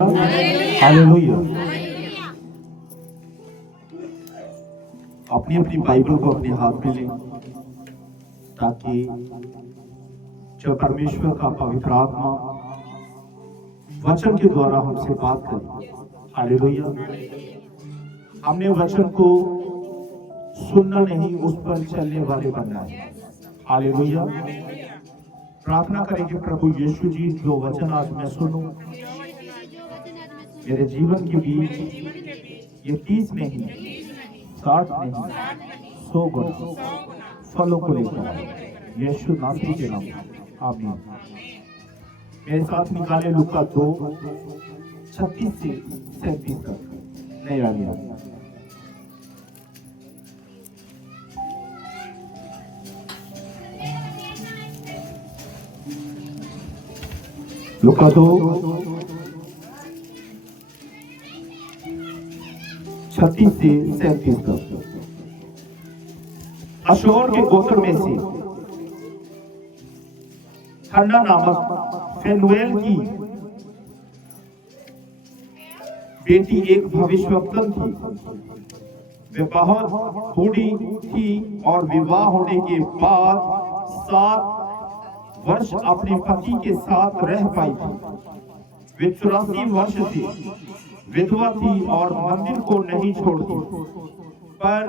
Hallelujah. अपनी अपनी Bible को अपने हाथ में लें ताकि जब परमेश्वर का पवित्र आत्मा वचन के द्वारा हमसे बात करे। हालेलुया। हमने वचन को सुनना नहीं, उस पर चलने वाले बनना है। हालेलुया। प्रार्थना करें कि प्रभु यीशु जी, जो वचन आज मैं सुनूं मेरे जीवन के बीच ये 30 नहीं 60 नहीं 100 गुना फलों को लेकर आए। यीशु नासरी के नाम में आमीन। मेरे साथ निकाले लूका 2:36 से 37 तक नहीं आ गया। लूका 2:36 से 37 तक। अशूर के गोत्र में से हन्ना नामक फैनुएल की बेटी एक भविष्यवक्ता थी। वे बहुत बूढ़ी थी और विवाह होने के बाद 7 वर्ष अपने पति के साथ रह पाई थी। वे 84 वर्ष से विधवा थी और मंदिर को नहीं छोड़ती, पर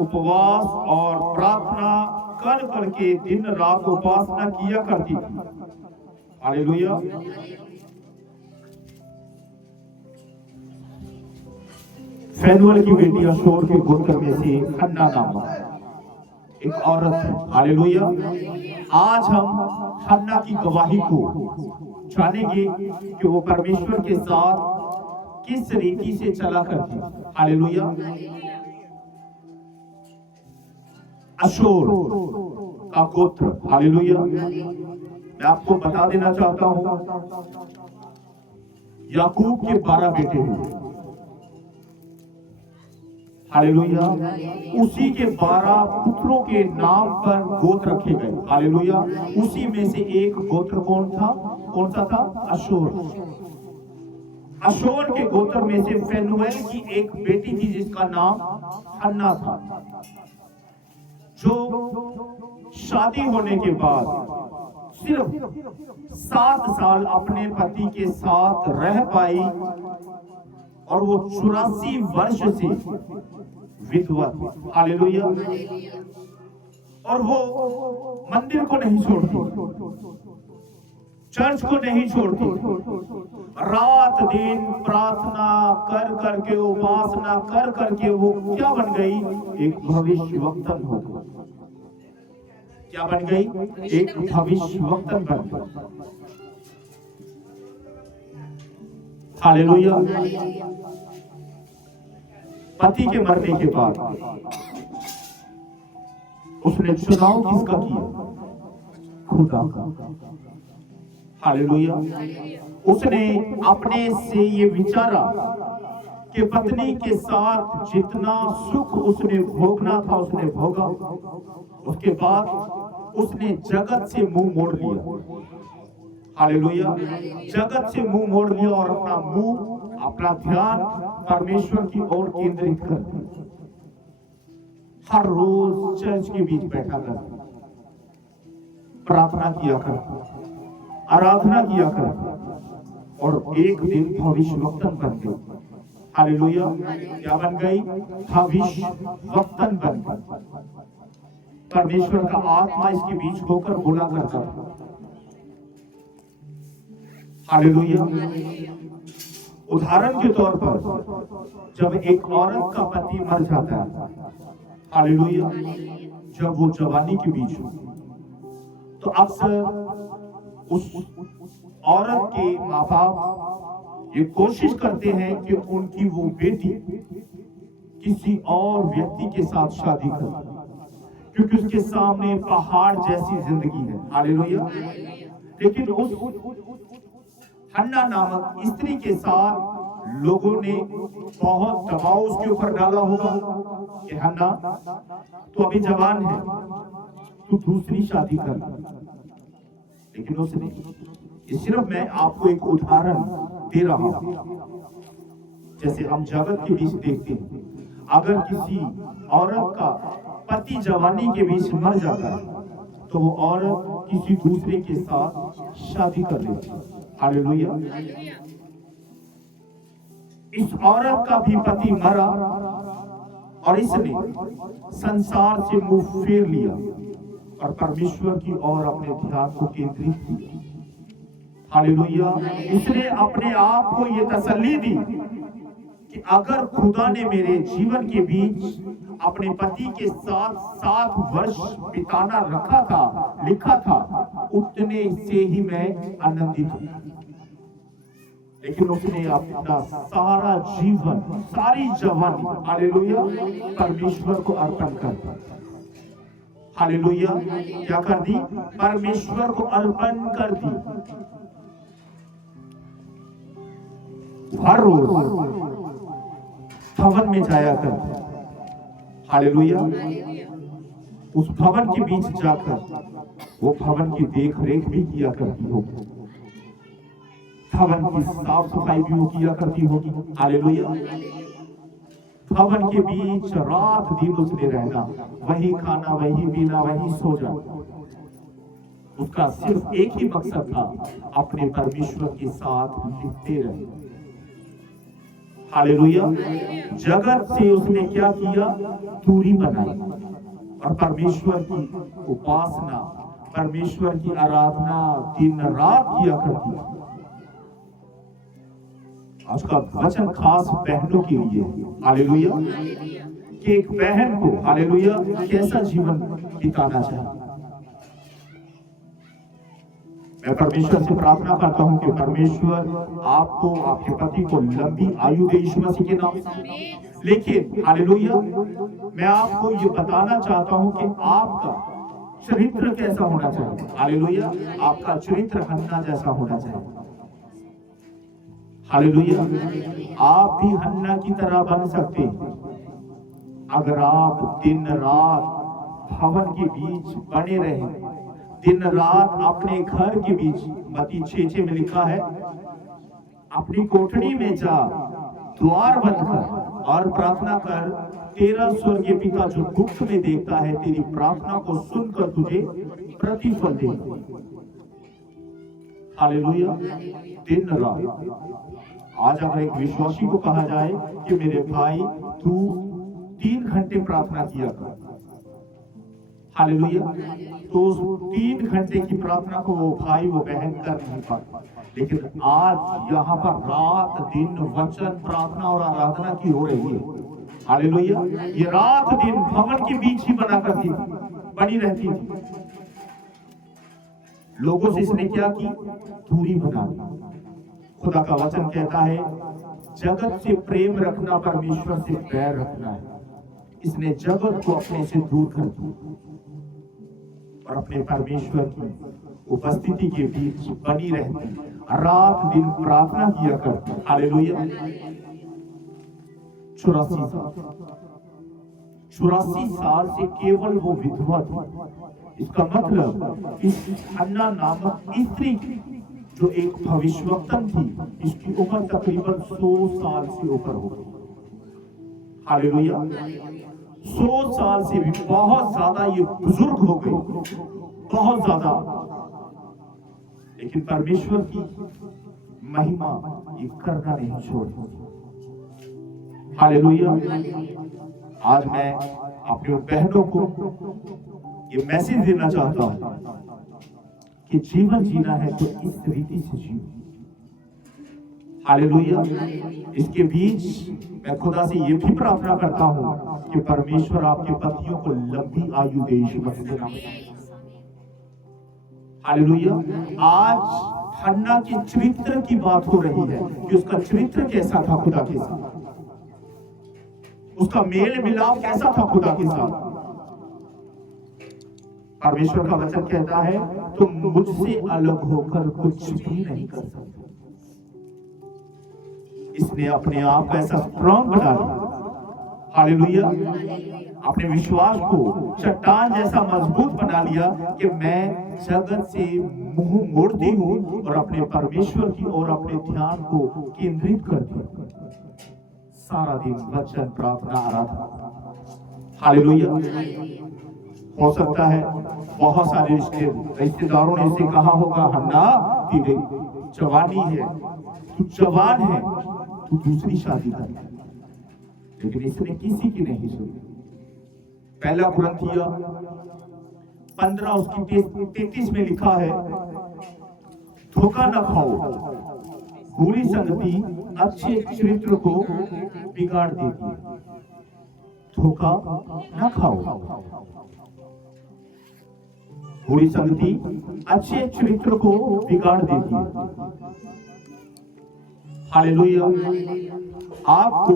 उपवास और प्रार्थना कर करके दिन रात उपासना किया करती थी। हालेलुया। फैनुएल की बेटी अशूर के गोत्र में से हन्ना नामक एक औरत है। हालेलुया। आज हम हन्ना की गवाही को जानेंगे कि वो परमेश्वर के साथ किस रीति से चला करती। हालेलुया। अशूर का गोत्र। हालेलुया। मैं आपको बता देना चाहता हूं, याकूब के 12 बेटे हुए। हालेलुया। उसी के 12 पुत्रों के नाम पर गोत्र रखे गए। हालेलुया। उसी में से एक गोत्र कौन सा था? अशूर। अशूर के गोत्र में से फैनुएल की एक बेटी थी जिसका नाम हन्ना था, जो शादी होने के बाद सिर्फ 7 साल अपने पति के साथ रह पाई और वो 84 वर्ष से विधवा थी। हालेलुया। और वो मंदिर को नहीं छोड़ती, चर्च को नहीं छोड़ती, रात दिन प्रार्थना कर करके उपासना कर करके वो क्या बन गई? एक भविष्यवक्ता हो गई। क्या बन गई? एक भविष्यवक्ता बन गई। हालेलुया। पति के मरने के बाद उसने चुनाव किसका किया? खुदा का। हालेलुया। उसने अपने से ये विचारा कि पत्नी के साथ जितना सुख उसने भोगना था उसने भोगा। उसके बाद उसने जगत से मुंह मोड़ लिया। हालेलुया। जगत से मुंह मोड़ लिया और अपना ध्यान परमेश्वर की ओर केंद्रित कर दिया। हर रोज चर्च के बीच बैठा कर प्रार्थना किया कर, आराधना किया कर, और एक दिन भविष्यवक्ता बन गई। हालेलुया। क्या बन गई? भविष्यवक्ता बन गई। परमेश्वर का आत्मा इसके बीच होकर बोला करता था। हालेलुया। उदाहरण के तौर पर जब एक औरत का पति मर जाता है, हालेलुया, जब वो जवानी के बीच हो, तो अक्सर उस औरत के माँ बाप ये कोशिश करते हैं कि उनकी वो बेटी किसी और व्यक्ति के साथ शादी करे, क्योंकि उसके सामने पहाड़ जैसी जिंदगी है। हालेलुया। लेकिन उस हन्ना नामक स्त्री के साथ लोगों ने बहुत दबाव उसके ऊपर डाला होगा कि हन्ना, तू अभी जवान है, तू दूसरी शादी कर। लेकिन उसने, ये सिर्फ मैं आपको एक उदाहरण दे रहा हूं। जैसे हम जगत के बीच देखते हैं, अगर किसी औरत का पति जवानी के बीच मर जाता है तो वो औरत किसी दूसरे के साथ शादी कर लेती है। हालेलुया। इस औरत का भी पति मरा और इसने संसार से मुंह फेर लिया और परमेश्वर की ओर अपने ध्यान को केंद्रित किया। हालेलुया। इसने अपने आप को ये तसल्ली दी कि अगर खुदा ने मेरे जीवन के बीच अपने पति के साथ 7 वर्ष बिताना लिखा था, उतने से ही मैं आनंदित हूं। लेकिन उसने अपना सारा जीवन, सारी जवानी, हालेलुया, परमेश्वर को अर्पण कर दी। हालेलुया। क्या कर दी? परमेश्वर को अर्पण कर दी। हर रोज भवन में जाया कर। हालेलुया। उस भवन के बीच जाकर वो भवन की देख रेख भी किया करती होगी, भवन की साफ सफाई भी वो किया करती होगी। हालेलुया। भवन के बीच रात दिन उसने रहना, वही खाना, वही पीना, वही सो जाना। उसका सिर्फ एक ही मकसद था, अपने परमेश्वर के साथ लिपटे रहे। हालेलुया। जगत से उसने क्या किया? दूरी बनाई और परमेश्वर की उपासना, परमेश्वर की आराधना दिन रात किया करती। आज का वचन खास बहनों के लिए, हालेलुया, कि एक बहन को, हालेलुया, कैसा जीवन बिताना चाहिए। मैं परमेश्वर से प्रार्थना करता हूं कि परमेश्वर आपको, आपके पति को लंबी आयु दे यीशु मसीह के नाम से। लेकिन हालेलुया, मैं आपको ये बताना चाहता हूं कि आपका चरित्र कैसा होना चाहिए। हालेलुया। आपका चरित्र हन्ना जैसा होना चाहिए। हालेलुया। आप भी हन्ना की तरह बन सकते हैं अगर आप दिन रात भवन के बीच बने रहे, दिन रात अपने घर के बीच। मत्ती 6:6 में लिखा है, अपनी कोठरी में जा, द्वार बंद कर और प्रार्थना कर, तेरा स्वर्गीय पिता जो गुप्त में देखता है, तेरी प्रार्थना को सुनकर तुझे प्रतिफल देगा। हालेलुया। दिन रात। आज अगर एक विश्वासी को कहा जाए कि मेरे भाई तू 3 घंटे प्रार्थना किया कर, हालेलुया, तो उस 3 घंटे की प्रार्थना को वो भाई, वो बहन कर नहीं पाता। लेकिन आज यहाँ पर रात दिन वचन, प्रार्थना और आराधना की हो रही है। हालेलुया। ये रात दिन भवन के बीच ही बनी रहती थी। लोगों से इसने क्या की? दूरी बना दी। खुदा का वचन कहता है, जगत से प्रेम रखना परमेश्वर से बैर रखना है। इसने जगत को अपने से दूर कर दिया और अपने परमेश्वर की उपस्थिति के बीच बनी रहती, रात दिन प्रार्थना किया करती। हालेलुया। 84 साल से केवल वो विधवा थी। इसका मतलब इस हन्ना नामक स्त्री जो एक भविष्यवक्ता थी, इसकी उम्र तकरीबन 100 साल से ऊपर हो गई। हालेलुया। 100 साल से भी बहुत ज्यादा ये बुजुर्ग हो गई, बहुत ज्यादा। लेकिन परमेश्वर की महिमा ये करना नहीं छोड़ी। हालेलुया। आज मैं अपने बहनों को ये मैसेज देना चाहता हूं कि जीवन जीना है तो इस रीति से जियो। हालेलुया। इसके बीच मैं खुदा से ये भी प्रार्थना करता हूं कि परमेश्वर आपके पतियों को लंबी आयु दे यीशु मसीह के नाम में। हालेलुया। आज हन्ना के चरित्र की बात हो रही है कि उसका चरित्र कैसा था खुदा के साथ, उसका मेल मिलाप कैसा था खुदा के साथ। परमेश्वर का वचन कहता है, तुम मुझसे अलग होकर कुछ भी नहीं कर सकते। इसने अपने आप को ऐसा स्ट्रॉन्ग बना लिया। हालेलुया। अपने विश्वास को चट्टान जैसा मजबूत बना लिया कि मैं जगत से मुंह मोड़ती हूं और अपने परमेश्वर की ओर अपने ध्यान को केंद्रित करती हूं। सारा दिन वचन, प्रार्थना, आराधना। हालेलुया। हो सकता है बहुत सारे रिश्तेदारों ने इसे कहा होगा, हन्ना तेरी जवानी है, तू जवान है, तू दूसरी शादी कर। लेकिन इसने किसी की नहीं सुनी। पहला कुरिन्थिया 15 उसकी 33 में लिखा है, धोखा न खाओ, बुरी संगति अच्छे चरित्र को बिगाड़ देती है। धोखा न खाओ, बुरी संगति अच्छे चरित्र को बिगाड़ देती है। हालेलुया। आपको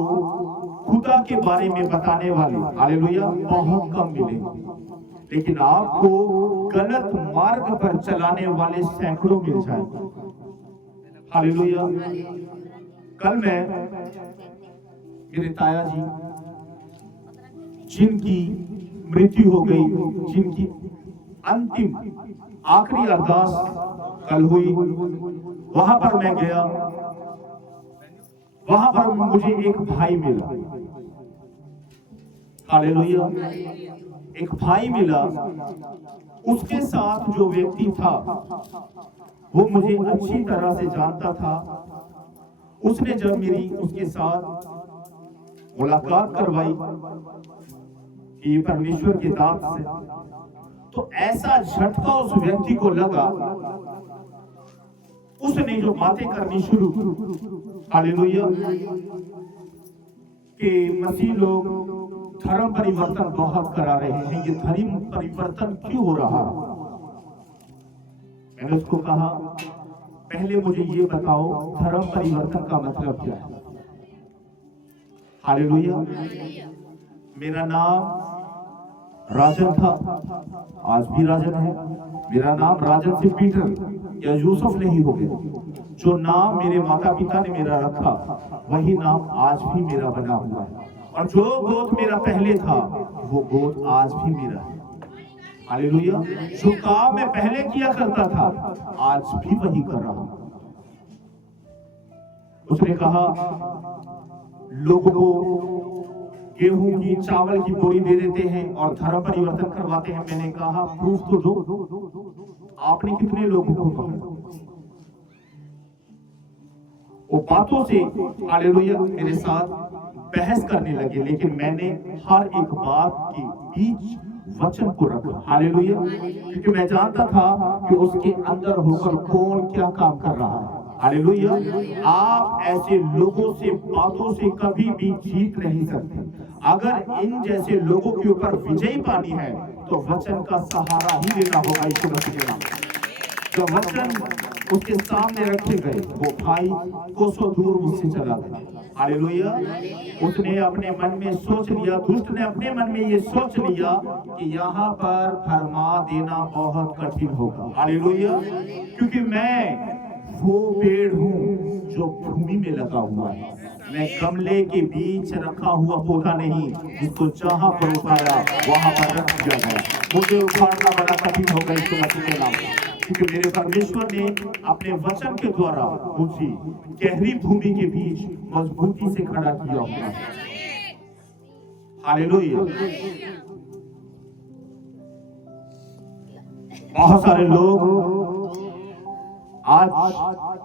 खुदा के बारे में बताने वाले, हालेलुया, बहुत कम मिलेंगे, लेकिन आपको गलत मार्ग पर चलाने वाले सैकड़ों मिल जाएंगे। हालेलुया। कल मैं मेरे ताया जी जिनकी मृत्यु हो गई, जिनकी अंतिम आखिरी अरदास कल हुई, वहां पर मैं गया। वहां पर मुझे एक भाई मिला। हालेलुया। एक भाई मिला। उसके साथ जो व्यक्ति था वो मुझे अच्छी तरह से जानता था। उसने जब मेरी उसके साथ मुलाकात करवाई कि परमेश्वर के दात से, तो ऐसा झटका उस व्यक्ति को लगा। उसने जो बातें करनी शुरू, हालेलुया, कि मसीह लोग धर्म परिवर्तन बहुत करा रहे हैं, ये धर्म परिवर्तन क्यों हो रहा? मैंने उसको कहा, पहले मुझे ये बताओ धर्म परिवर्तन का मतलब क्या है? हालेलुया। मेरा नाम राजन था, आज भी राजन है। मेरा नाम राजन से पीटर या यूसुफ नहीं हो गया। जो नाम मेरे माता पिता ने मेरा रखा वही नाम आज भी मेरा बना हुआ है, और जो गोद मेरा पहले था वो गोद आज भी मेरा है। हालेलुया। जो काम मैं पहले किया करता था आज भी वही कर रहा हूं। उसने कहा, लोगों को गेहूं की, चावल की बोरी दे देते हैं और धर्म परिवर्तन करवाते हैं। मैंने कहा, प्रूफ तो दो, आपने कितने लोगों को पकड़ा? वो बातों से, हालेलुया, मेरे साथ बहस करने लगे, लेकिन मैंने हर एक बात के बीच वचन को रखा। हालेलुया। क्योंकि मैं जानता था कि उसके अंदर होकर कौन क्या काम कर रहा है। हालेलुया। आप ऐसे लोगों से, बातों से कभी भी जीत नहीं सकते। अगर इन जैसे लोगों के ऊपर विजय पानी है तो वचन का सहारा ही लेना होगा। यीशु मसीह के नाम। जब वचन उसके सामने रखे गए, वो भाई कोसों दूर मुझसे चला गया। हालेलुया। उसने अपने मन में सोच लिया, दुष्ट ने अपने मन में ये सोच लिया कि यहाँ पर फरमा देना बहुत कठिन होगा। हालेलुया। क्योंकि मैं वो पेड़ हूँ जो भूमि में लगा हुआ है, मैं गमले के बीच रखा हुआ पौधा नहीं, जिसको जहां पर उठाया वहां पर रख दिया गया। मुझे उखाड़ना बड़ा कठिन होगा इसको मसीह के नाम, क्योंकि मेरे परमेश्वर ने अपने वचन के द्वारा मुझे गहरी भूमि के बीच मजबूती से खड़ा किया हुआ है। हालेलुया। बहुत सारे लोग आज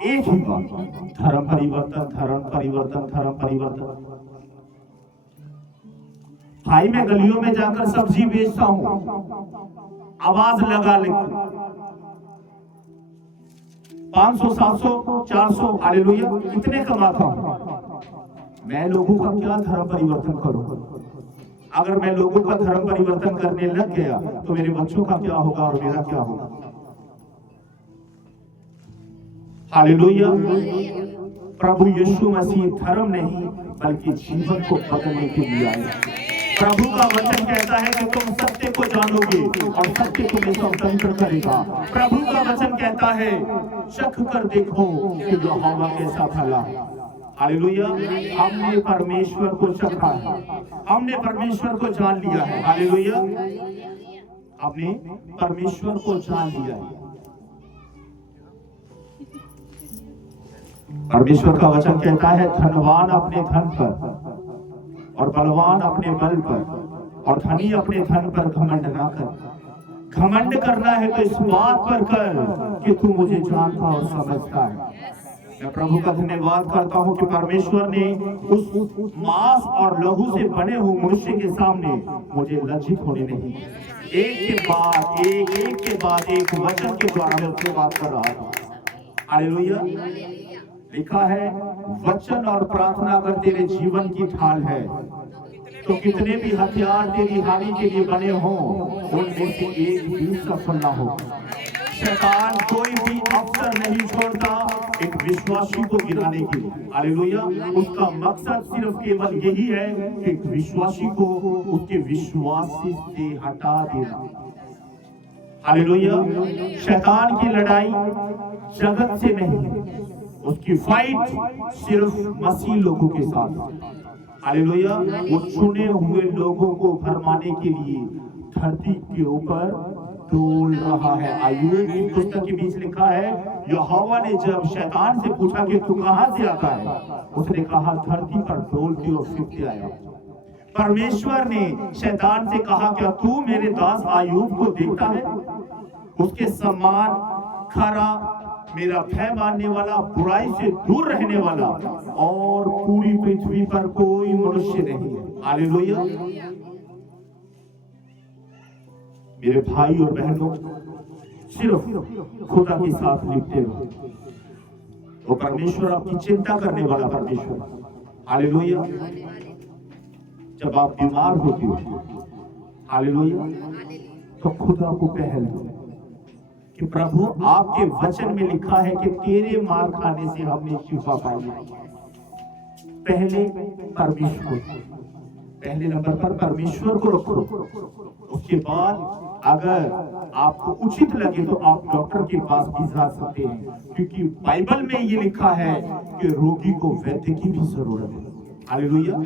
एक ही बात, धर्म परिवर्तन, धर्म परिवर्तन, धर्म परिवर्तन। भाई मैं गलियों में जाकर सब्जी बेचता हूं, आवाज लगा लेकर 500, 700, 400, हालेलुया, कितने कमाता हूं। मैं लोगों का क्या धर्म परिवर्तन करूं? अगर मैं लोगों का धर्म परिवर्तन करने लग गया तो मेरे बच्चों का क्या होगा और मेरा क्या होगा? हालेलुया। प्रभु यीशु मसीह धर्म नहीं बल्कि जीवन को बदलने के लिए आए। प्रभु का वचन कहता है कि तुम सत्य को जानोगे और सत्य तुम्हें स्वतंत्र करेगा। प्रभु का वचन कहता है, चख कर देखो कि यहोवा कैसा भला है। हालेलुया। हमने परमेश्वर को चखा है, हमने परमेश्वर को जान लिया है। हालेलुया, हमने परमेश्वर को जान लिया है। परमेश्वर का वचन कहता है, धनवान अपने धन पर और बलवान अपने बल पर और धनी अपने धन पर घमंड ना कर। घमंड करना है तो इस बात पर कर कि तू मुझे जानता और समझता है। मैं प्रभु का धन्यवाद करता हूं कि परमेश्वर ने उस मांस और लहू से बने हुए मनुष्य के सामने मुझे लज्जित होने नहीं, एक के बाद एक वचन के द्वारा मैं उससे बात कर रहा था। हालेलुया। लिखा है, वचन और प्रार्थना अगर तेरे जीवन की ढाल है तो कितने भी हथियार तेरी हानि के लिए बने हों, उनमें से एक भी सफल ना हो। शैतान कोई भी अवसर नहीं छोड़ता एक विश्वासी को गिराने के लिए। हालेलुया। उसका मकसद सिर्फ केवल यही है कि एक विश्वासी को उसके विश्वास से हटा देना। हालेलुया। शैतान की लड़ाई जगत से नहीं, उसकी फाइट सिर्फ मसीह लोगों के साथ। हालेलुया। वो चुने हुए लोगों को भरमाने के लिए धरती के ऊपर डोल रहा है। आयुब की पुस्तक के बीच लिखा है, यहोवा ने जब शैतान से पूछा कि तू कहां से आता है, उसने कहा धरती पर डोलते और फिरते आया। परमेश्वर ने शैतान से कहा, क्या तू मेरे दास आयुब को देखता है? उसके सम्मान खरा, मेरा भय मानने वाला, बुराई से दूर रहने वाला और पूरी पृथ्वी पर कोई मनुष्य नहीं है। हालेलुया। मेरे भाई और बहनों, सिर्फ खुदा के साथ लिपटे रहो। वो परमेश्वर आपकी चिंता करने वाला परमेश्वर। हालेलुया। जब आप बीमार होते हो, हालेलुया, तो खुदा को पहल दो कि प्रभु आपके वचन में लिखा है कि तेरे मार खाने से हमने शिफा पाई। पहले परमेश्वर, पहले नंबर पर परमेश्वर को रखो। उसके बाद अगर आपको उचित लगे तो आप डॉक्टर के पास भी जा सकते हैं, क्योंकि बाइबल में ये लिखा है कि रोगी को वैद्य की भी जरूरत है। हालेलुया।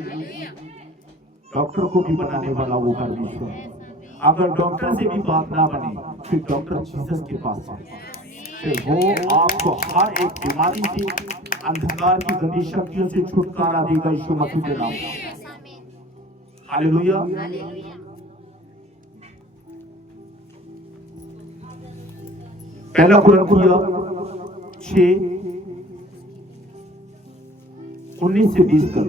डॉक्टर को भी बनाने वाला वो परमेश्वर है। अगर डॉक्टर से भी बात ना बने फिर डॉक्टर जीसस के पास जाए, फिर वो आपको हर एक बीमारी से, अंधकार की गंदी शक्तियों से छुटकारा देगा यीशु मसीह के नाम। हालेलुया। पहला कुरिन्थियों 6:19 से 20 तक।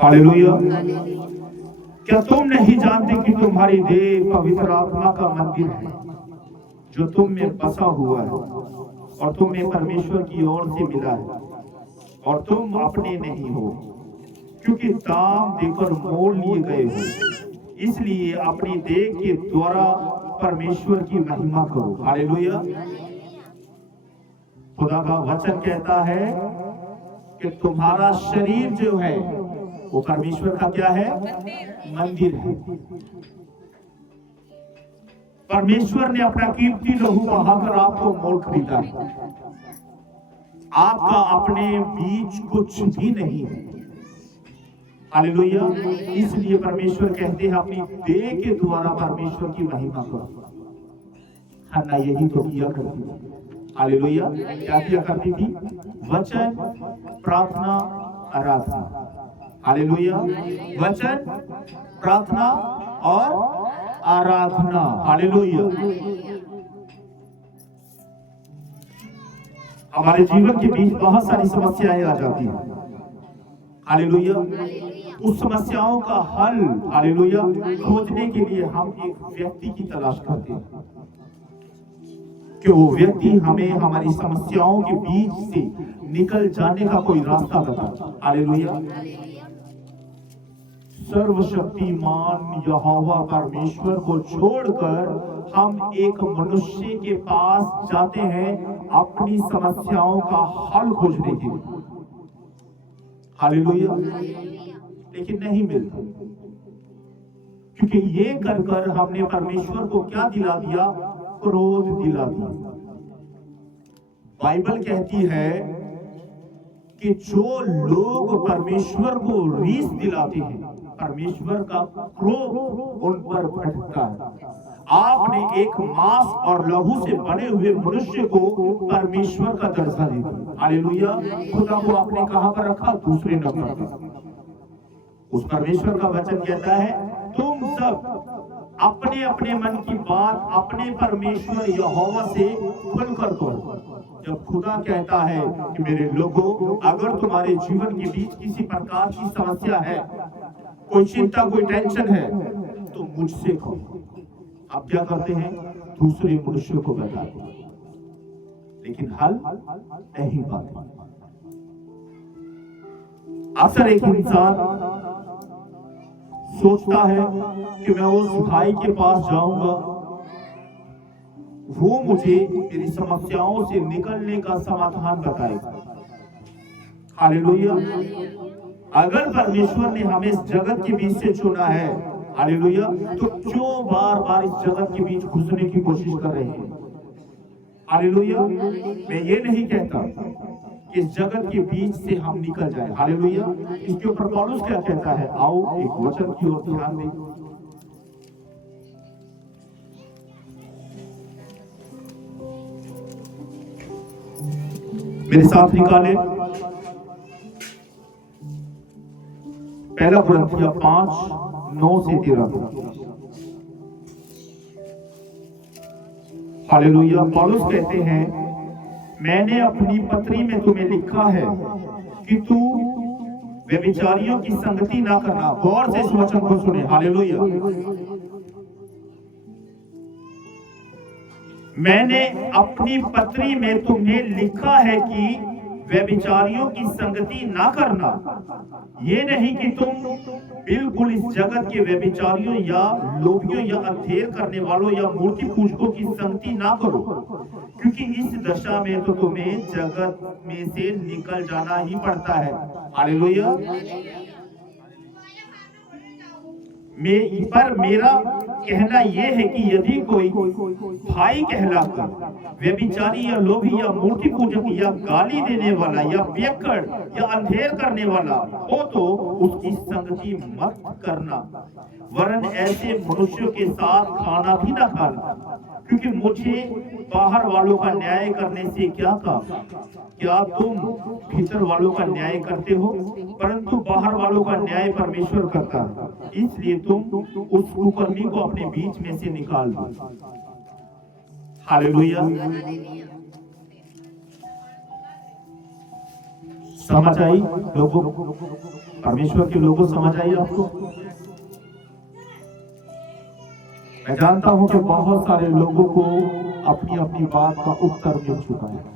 हालेलुया। क्या तुम नहीं जानते कि तुम्हारी देह पवित्र आत्मा का मंदिर है जो तुम में बसा हुआ है और तुम्हें परमेश्वर की ओर से मिला है और तुम अपने नहीं हो, क्योंकि दाम देकर मोल लिए गए हो। इसलिए अपनी देह के द्वारा परमेश्वर की महिमा करो। हालेलुया। खुदा का वचन कहता है कि तुम्हारा शरीर जो है वो परमेश्वर का क्या है? मंदिर है। परमेश्वर ने अपना कीमती लहू बहाकर आपको मोल खरीदा है। आपका अपने बीच कुछ भी नहीं है। हालेलुया। इसलिए परमेश्वर कहते हैं अपनी देह के द्वारा परमेश्वर की महिमा करो। हन्ना यही तो किया करती थी। हालेलुया। क्या किया करती थी? वचन, प्रार्थना, आराधना। हालेलुया। वचन, प्रार्थना और आराधना। हालेलुया। हमारे जीवन के बीच बहुत सारी समस्याएं आ जाती हैं। हालेलुया। उस समस्याओं का हल, हालेलुया, खोजने के लिए हम एक व्यक्ति की तलाश करते हैं कि वो व्यक्ति हमें हमारी समस्याओं के बीच से निकल जाने का कोई रास्ता बताए। हालेलुया। सर्वशक्तिमान यहोवा परमेश्वर को छोड़कर हम एक मनुष्य के पास जाते हैं अपनी समस्याओं का हल खोजने के लिए। हालेलुया। लेकिन नहीं मिलता, क्योंकि ये कर कर हमने परमेश्वर को क्या दिला दिया? क्रोध दिला दिया। बाइबल कहती है कि जो लोग परमेश्वर को रीस दिलाते हैं, परमेश्वर का क्रोध उन पर भटकता है। आपने एक मांस और लहू से बने हुए मनुष्य को परमेश्वर का दर्जा दे दिया। हालेलुया। खुदा को आपने कहां पर रखा? दूसरे नंबर पर। उस परमेश्वर का वचन कहता है, तुम सब अपने अपने मन की बात अपने परमेश्वर यहोवा से खुलकर करो। जब खुदा कहता है कि मेरे लोगों, अगर तुम्हारे जीवन के बीच किसी प्रकार की समस्या है, कोई चिंता, कोई टेंशन है, तो मुझसे कहो। आप क्या करते हैं? दूसरे मनुष्यों को बताते हैं, लेकिन हल नहीं पाते। अक्सर एक इंसान सोचता है कि मैं उस भाई के पास जाऊंगा, वो मुझे मेरी समस्याओं से निकलने का समाधान बताएगा। हालेलुया। अगर परमेश्वर ने हमें इस जगत के बीच से चुना है, हालेलुया, तो क्यों बार बार इस जगत के बीच घुसने की कोशिश कर रहे हैं? हालेलुया। मैं ये नहीं कहता कि इस जगत के बीच से हम निकल जाए। हालेलुया। इसके ऊपर पौलुस क्या कहता है? आओ एक वचन की ओर ध्यान दें। मेरे साथ निकाले पहला कुरिन्थियों 5:9-13। हालेलुया। पौलुस कहते हैं, मैंने अपनी पत्री में तुम्हें लिखा है कि तू व्यभिचारियों की संगति ना करना। गौर से इस वचन को सुने। हालेलुया। मैंने अपनी पत्री में तुम्हें लिखा है कि व्यभिचारियों की संगति ना करना। ये नहीं कि तुम बिल्कुल इस जगत के व्यभिचारियों या लोभियों या अंधेर करने वालों या मूर्ति पूजकों की संगति ना करो, क्योंकि इस दशा में तो तुम्हें जगत में से निकल जाना ही पड़ता है। हालेलुया। पर मेरा कहना यह है कि यदि कोई भाई कहलाकर व्यभिचारी या लोभी या मूर्ति पूजक या गाली देने वाला या पियक्कड़ या अंधेर करने वाला हो, तो उसकी संगति मत करना, वरन ऐसे मनुष्यों के साथ खाना भी ना खाना, क्योंकि मुझे बाहर वालों का न्याय करने से क्या काम? क्या तुम भीतर वालों का न्याय करते हो? परंतु बाहर वालों का न्याय परमेश्वर करता है। इसलिए तुम उस कुकर्मी को अपने बीच में से निकाल दो। हालेलुया। समझ आई लोगों? परमेश्वर के लोगों, समझ आई आपको? मैं जानता हूं कि बहुत सारे लोगों को अपनी अपनी बात का उत्तर मिल चुका है।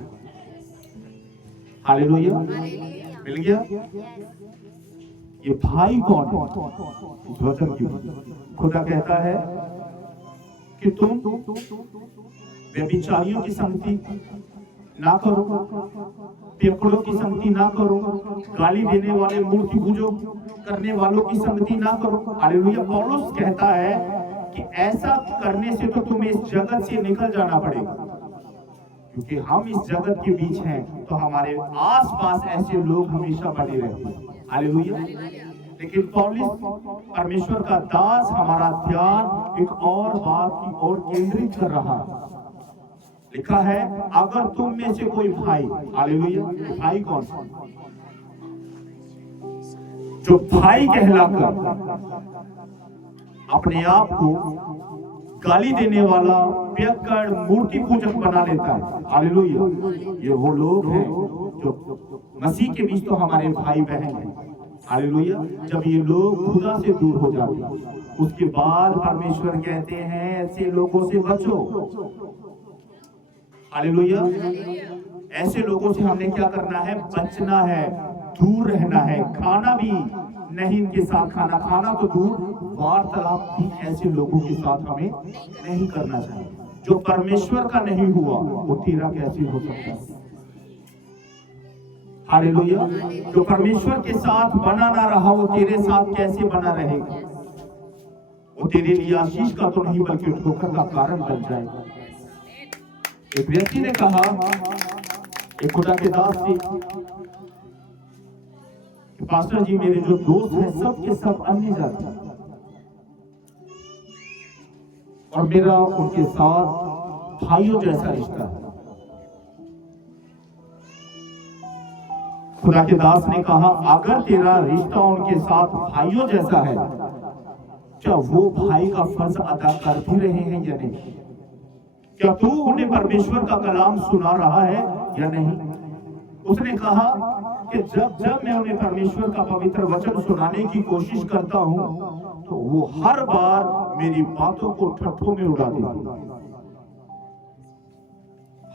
हालेलुया। मिल गया? ये भाई कौन है? इस वचन की खुदा कहता है कि तुम व्यभिचारियों की संगति ना करो, पियक्कड़ों की संगति ना करो, गाली देने वाले मूर्ति पूजक करने वालों की संगति ना करो। हालेलुया। पौलुस कहता है कि ऐसा करने से तो तुम्हें इस जगत से निकल जाना पड़ेगा, क्योंकि हम इस जगत के बीच हैं, तो हमारे आसपास ऐसे लोग हमेशा बने रहते हैं। हालेलुया। लेकिन पौलुस परमेश्वर का दास हमारा ध्यान एक और बात की ओर केंद्रित कर रहा है। लिखा है, अगर तुम में से कोई भाई, हालेलुया, भाई कौन? जो भाई कहलाकर अपने आप को गाली देने वाला, पियक्कड़, मूर्ति पूजक बना लेता है। हालेलुया। ये वो लोग हैं जो मसीह के बीच तो हमारे भाई बहन हैं। हालेलुया। जब ये लोग खुदा से दूर हो जाते हैं, उसके बाद परमेश्वर कहते हैं ऐसे लोगों से बचो। हालेलुया। ऐसे लोगों से हमने क्या करना है? बचना है, दूर रहना है। खाना भी नहीं इनके साथ, खाना तो दूर, वार्तालाप भी ऐसे लोगों के साथ हमें नहीं करना चाहिए। जो परमेश्वर का नहीं हुआ वो तेरा कैसे हो सकता है? हालेलुया। जो परमेश्वर के साथ बना ना रहा वो तेरे साथ कैसे बना रहेगा? वो तेरे लिए आशीष का तो नहीं बल्कि ठोकर का कारण बन जाएगा। एक व्यक्ति ने कहा एक खुदा के दास से, पास्टर जी मेरे जो दोस्त हैं सब के सब अन्य जाति और मेरा उनके साथ भाइयों जैसा रिश्ता है। खुदा के दास ने कहा अगर तेरा रिश्ता उनके साथ भाइयों जैसा है, क्या वो भाई का फर्ज अदा कर भी रहे हैं या नहीं? क्या तू उन्हें परमेश्वर का कलाम सुना रहा है या नहीं? उसने कहा कि जब मैं उन्हें परमेश्वर का पवित्र वचन सुनाने की कोशिश करता हूं तो वो हर बार मेरी बातों को ठट्ठों में उड़ा देते।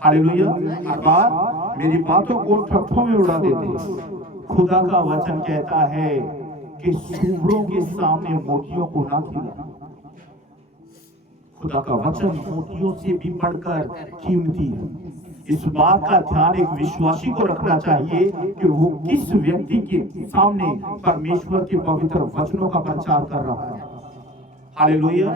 हालेलुया। हर बार मेरी बातों को ठट्ठों में उड़ा देते। खुदा का वचन कहता है कि सूरों के सामने मोतियों को ना खिला। खुदा का वचन मोतियों से भी बढ़कर कीमती है। इस बात का ध्यान एक विश्वासी को रखना चाहिए कि वो किस व्यक्ति के सामने परमेश्वर के पवित्र वचनों का प्रचार कर रहा है। हालेलुया।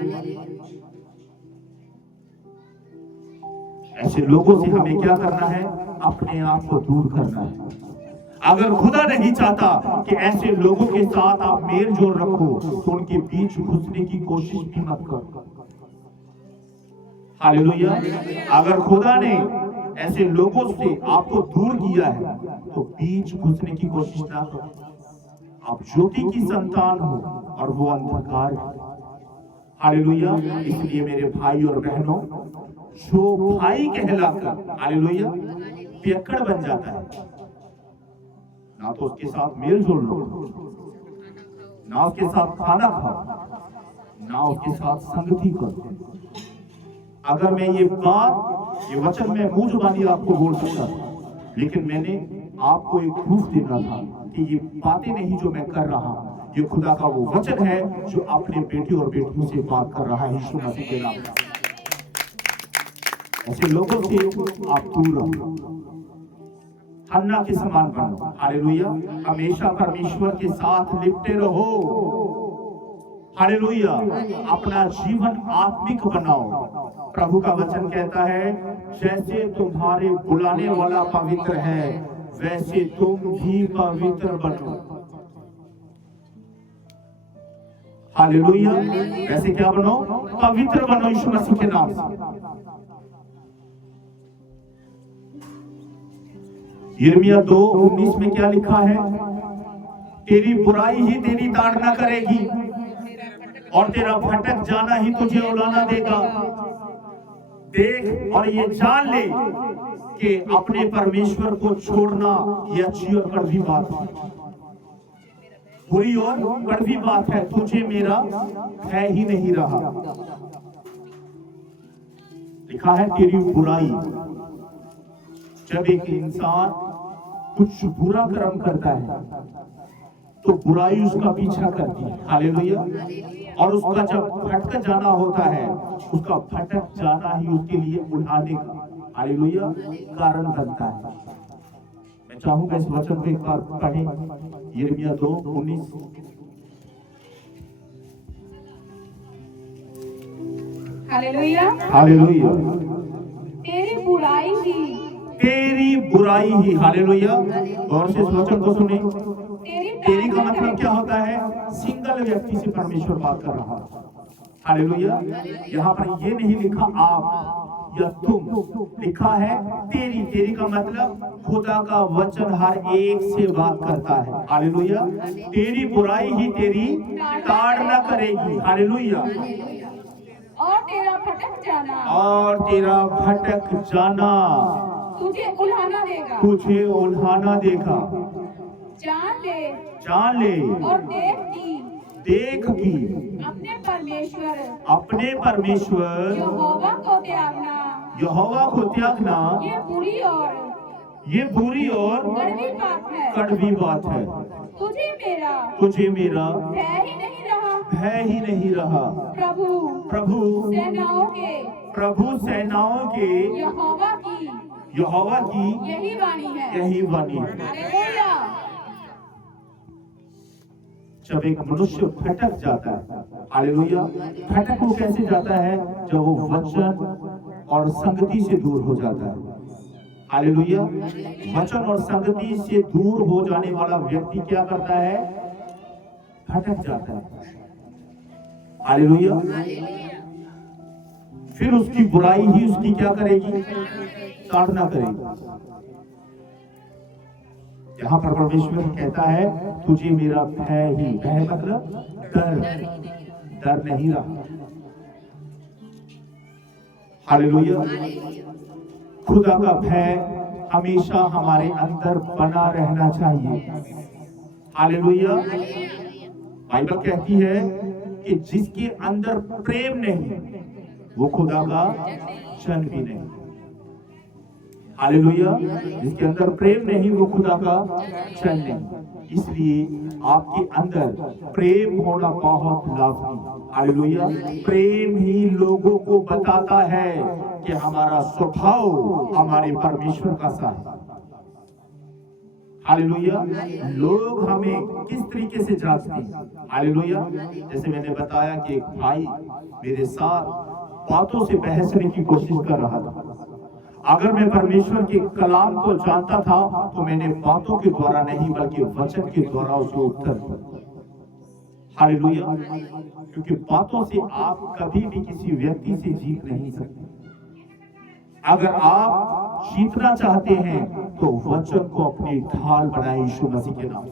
ऐसे लोगों से हमें क्या करना है? अपने आप को दूर करना है। अगर खुदा नहीं चाहता कि ऐसे लोगों के साथ आप मेल जोल रखो तो उनके बीच घुसने की कोशिश भी मत करो। हालेलुया। अगर खुदा ने ऐसे लोगों से आपको दूर किया है तो बीच घुसने की कोशिश ना करो। आप ज्योति की संतान हो और वो अंधकार है। हालेलुया। इसलिए मेरे भाई और बहनों, जो भाई कहलाकर हालेलुया पियक्कड़ बन जाता है, ना तो उसके साथ मेल जोल लो, ना उसके साथ खाना खाओ, ना उसके साथ संगति करो। अगर मैं ये वचन में मुंह जुबानी आपको बोल सकता, लेकिन मैंने आपको एक प्रूफ देना था कि ये बातें नहीं जो मैं कर रहा हूं, ये खुदा का वो वचन है जो अपने बेटे और बेटियों से बात कर रहा है यीशु मसीह के नाम में। ऐसे लोगों से आप दूर रहो, हन्ना के समान बनो। हालेलुया। हमेशा परमेश्वर के साथ लिपटे रहो। हालेलुया। अपना जीवन आत्मिक बनाओ। प्रभु का वचन कहता है जैसे तुम्हारे बुलाने वाला पवित्र है वैसे तुम भी पवित्र बनो। हालेलुया। वैसे क्या बनो? पवित्र बनो यीशु मसीह के नाम से। यिर्मयाह 2:19 में क्या लिखा है? तेरी बुराई ही तेरी ताड़ना करेगी और तेरा भटक जाना ही तुझे उलाना देगा। देख और ये जान ले कि अपने परमेश्वर को छोड़ना ये अच्छी और कड़वी बात है, बुरी और कड़वी बात है। तुझे मेरा है ही नहीं रहा। लिखा है तेरी बुराई। जब एक इंसान कुछ बुरा कर्म करता है तो बुराई उसका पीछा करती है। हालेलुया। और उसका जब भटक जाना होता है, उसका भटक जाना ही उसके लिए उठाने का हालेलुया कारण बनता है। मैं चाहूंगा इस वचन को एक बार पढ़ें, यिर्मयाह 2:19। हालेलुया। हालेलुया। तेरी बुराई ही हालेलुया। और से इस वचन को सुने। तेरी का मतलब क्या होता है? सिंगल व्यक्ति से परमेश्वर बात कर रहा है। हालेलुया। यहाँ पर ये नहीं लिखा आप या तुम, लिखा है तेरी। तेरी का मतलब खुदा का वचन हर एक से बात करता है। हालेलुया। तेरी बुराई ही तेरी ताड़ना करेगी। हालेलुया। और तेरा भटक जाना, और तेरा भटक जाना तुझे उल्हाना देगा। तुझे उल्हाना देगा। जान ले और देख की अपने परमेश्वर यहोवा को त्यागना ये बुरी और कड़वी बात है। तुझे मेरा भय ही नहीं रहा। प्रभु सेनाओं के यहोवा की यही वाणी है। यही वाणी है। जब एक मनुष्य भटक जाता है, हालेलुया, भटक वो कैसे जाता है? जब वो वचन और संगति से दूर हो जाता है। हालेलुया, वचन और संगति से दूर हो जाने वाला व्यक्ति क्या करता है? भटक जाता है। हालेलुया, फिर उसकी बुराई ही उसकी क्या करेगी? ताड़ना करेगी। यहाँ पर परमेश्वर कहता है तुझे मेरा भय ही, भय मतलब डर, डर नहीं रहा। हालेलुया, खुदा का भय हमेशा हमारे अंदर बना रहना चाहिए। हालेलुया, बाइबल कहती है कि जिसके अंदर प्रेम नहीं वो खुदा का जन भी नहीं। हालेलुया, जिसके अंदर प्रेम नहीं वो खुदा का जन नहीं। इसलिए आपके अंदर प्रेम होना बहुत लाजमी। हालेलुया, प्रेम ही लोगों को बताता है कि हमारा स्वभाव हमारे परमेश्वर का सा है। हालेलुया, लोग हमें किस तरीके से जांचते हैं? हालेलुया, जैसे मैंने बताया कि एक भाई मेरे साथ बातों से बहसने की कोशिश कर रहा था। अगर मैं परमेश्वर के कलाम को जानता था तो मैंने बातों के द्वारा नहीं बल्कि वचन के द्वारा उसको उत्तर दिया। हालेलुया, क्योंकि बातों से आप कभी भी किसी व्यक्ति से जीत नहीं सकते। अगर आप जीतना चाहते हैं तो वचन को अपनी ढाल बनाए यीशु मसीह के नाम से।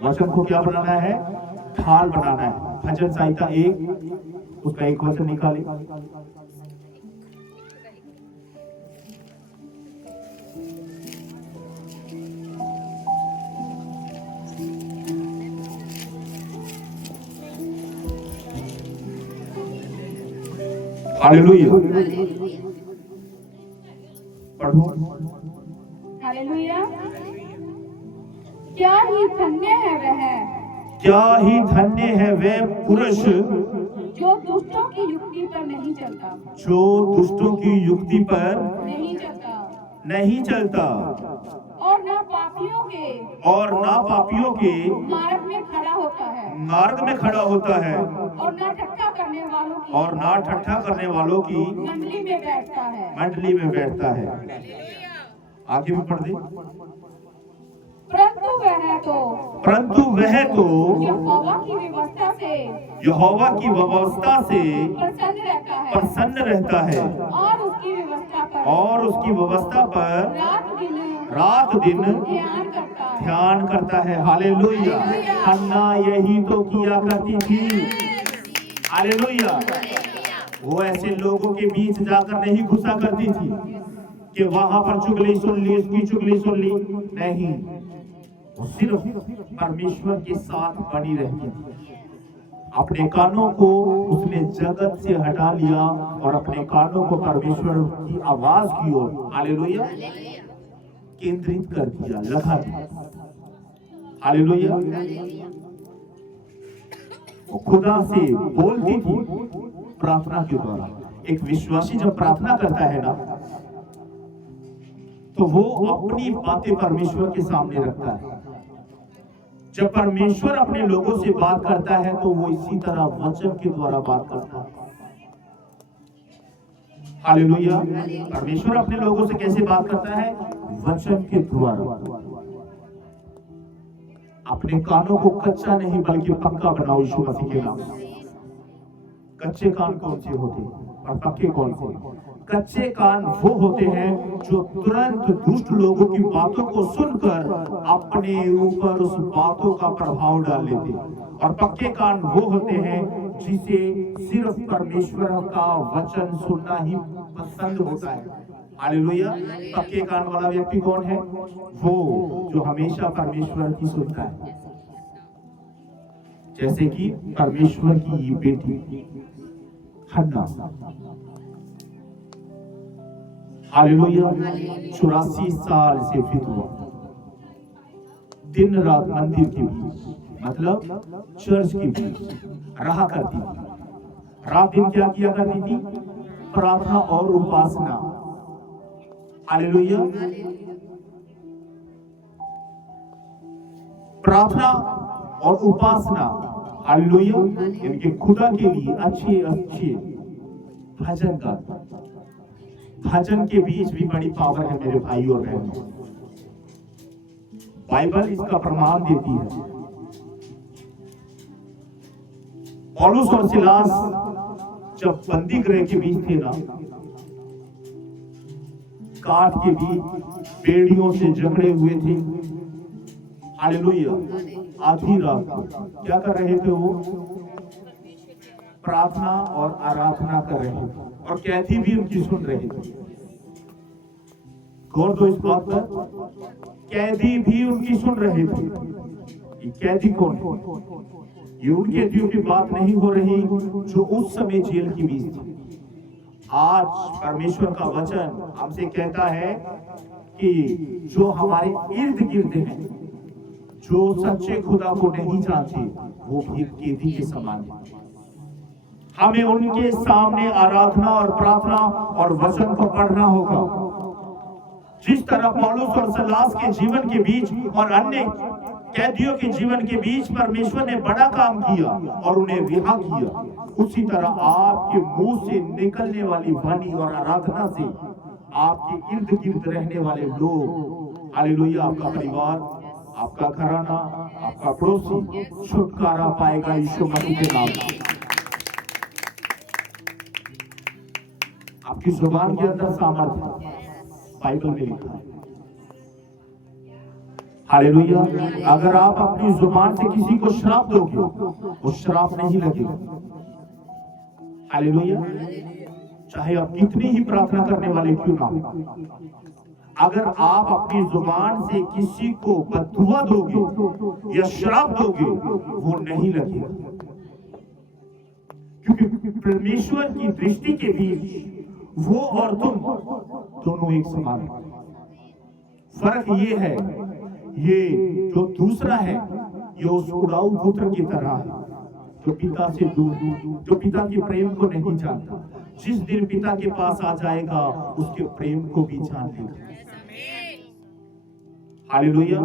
वचन को क्या बनाना है? ढाल बनाना है। भजन संहिता 1 उसका एक वचन निकाले। हालेलुया, पढ़ो। हालेलुया, क्या ही धन्य है वह, क्या ही धन्य है वह पुरुष जो दुष्टों की युक्ति पर नहीं चलता, जो दुष्टों की युक्ति पर नहीं चलता और ना पापियों के मार्ग में खड़ा होता है और ना ठट्ठा करने वालों की मंडली में बैठता है। आगे भी पढ़ दे। परंतु वह तो यहोवा की व्यवस्था से प्रसन्न रहता है और उसकी व्यवस्था पर रात दिन ध्यान करता है। हालेलुया, हन्ना यही तो किया करती थी। हालेलुया, वो ऐसे लोगों के बीच जाकर नहीं घुसा करती थी कि वहां पर चुगली सुन ली, उसकी चुगली सुन ली, नहीं, वो सिर्फ परमेश्वर के साथ बनी रहती थी। अपने कानों को उसने जगत से हटा लिया और अपने कानों को परमेश्वर की आवाज की ओर, हालेलुया, केंद्रित कर दिया, लगा दिया। हालेलुया, वो खुदा से बोलती थी प्रार्थना के द्वारा। एक विश्वासी जब प्रार्थना करता है ना तो वो अपनी बातें परमेश्वर के सामने रखता है। जब परमेश्वर अपने लोगों से बात करता है तो वो इसी तरह वचन के द्वारा बात करता है। हालेलुया, परमेश्वर अपने लोगों से कैसे बात करता है? वचन के द्वारा। अपने कानों को कच्चा नहीं बल्कि पक्का बनाओ यीशु मसीह के नाम से। कच्चे कान कौन से होते हैं और पक्के कौन से? कच्चे कान वो होते हैं जो तुरंत दुष्ट लोगों की बातों को सुनकर अपने ऊपर उस बातों का प्रभाव डाल लेते हैं, और पक्के कान वो होते हैं जिसे सिर्फ परमेश्वर का वचन सुनना ही पसंद होता है। हालेलुया, पक्के कान वाला व्यक्ति कौन है? वो जो हमेशा परमेश्वर की सुनता है। जैसे कि परमेश्वर की ये बेटी हन्ना, हालेलुया, 84 साल से विधवा, दिन रात मंदिर के बीच, मतलब चर्च के बीच रहा करती थी। रात दिन क्या किया करती थी? प्रार्थना और उपासना। हालेलुया, प्रार्थना और उपासना, हालेलुया, इनके खुदा के लिए अच्छे अच्छे भजन के बीच भी बड़ी पावर है मेरे भाई और बहनों। बाइबल इसका प्रमाण देती है। पौलुस और सिलास जब बंदी गृह के बीच थे ना, काठ के बीच बेड़ियों से जकड़े हुए थे, हालेलुया, आधी रात क्या कर रहे थे वो? प्रार्थना और आराधना कर रहे थे, और कैदी भी उनकी सुन रहे थे। गौर दो इस बात पर, कैदी भी उनकी सुन रहे थे। ये कैदी कौन है? ये उन कैदियों की बात नहीं हो रही जो उस समय जेल के बीच थी। आज परमेश्वर का वचन हमसे कहता है कि जो हमारे इर्द गिर्द हैं, जो सच्चे खुदा को नहीं जानते, वो भी कैदी के समान है। हमें उनके सामने आराधना और प्रार्थना और वचन को पढ़ना होगा। जिस तरह पौलुस और सिलास के जीवन के बीच और अन्य कैदियों के जीवन के बीच परमेश्वर ने बड़ा काम किया और उन्हें रिहा किया, उसी तरह आपके मुंह से निकलने वाली वाणी और आराधना से आपके इर्द गिर्द रहने वाले लोग, हालेलुया, आपका परिवार, आपका घराना, आपका पड़ोसी छुटकारा पाएगा यीशु मसीह के नाम से। आपकी जुबान के अंदर सामर्थ्य बाइबल में लिखा है, हालेलुया। अगर आप अपनी जुबान से किसी को श्राप दोगे, वो श्राप नहीं लगेगा, हालेलुया, चाहे आप कितनी ही प्रार्थना करने वाले क्यों ना हो। अगर आप अपनी जुबान से किसी को बददुआ दोगे या श्राप दोगे, वो नहीं लगेगा, क्योंकि परमेश्वर की दृष्टि के बीच वो और तुम दोनों एक समान हैं। फर्क ये है, ये जो दूसरा है, ये उस उड़ाऊ पुत्र की तरह है जो पिता से दूर, जो पिता के प्रेम को नहीं जानता। जिस दिन पिता के पास आ जाएगा, उसके प्रेम को भी जान लेगा। हालेलुया।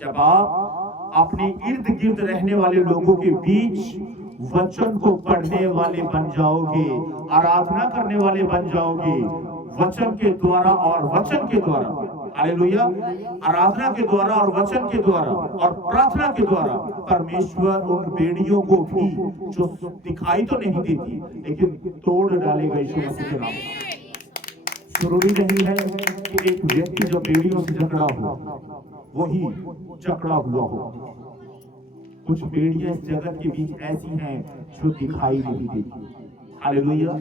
जब आप अपने इर्द गिर्द रहने वाले लोगों के बीच वचन को पढ़ने वाले बन जाओगे, आराधना करने वाले बन जाओगे, वचन के द्वारा और वचन के द्वारा, हालेलुया, आराधना के द्वारा और वचन के द्वारा और प्रार्थना के द्वारा परमेश्वर उन बेड़ियों को भी जो दिखाई तो नहीं देती लेकिन तोड़ डालेगा यीशु मसीह के नाम में। जरूरी नहीं है कि एक व्यक्ति जो बेड़ियों से जकड़ा हो वही जकड़ा हुआ हो। कुछ बेड़ियां इस जगत के बीच ऐसी हैं जो दिखाई नहीं देती, हालेलुया।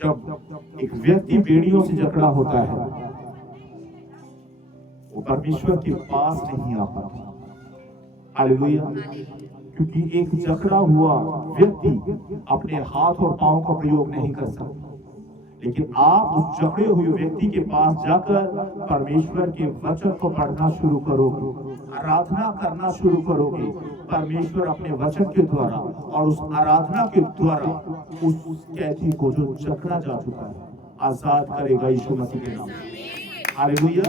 जब एक व्यक्ति बेड़ियों से जकड़ा होता है, वो परमेश्वर के पास नहीं आ पाता, हालेलुया, क्योंकि एक जकड़ा हुआ व्यक्ति अपने हाथ और पांव का प्रयोग नहीं कर सकता। लेकिन आप उस जकड़े हुए व्यक्ति के पास जाकर परमेश्वर के वचन को पढ़ना शुरू करोगे, आराधना करना शुरू करोगे, परमेश्वर अपने वचन के द्वारा और उस आराधना के द्वारा उस कैदी को जो जकड़ा जा चुका है आजाद करेगा यीशु मसीह के नाम में, हालेलुया।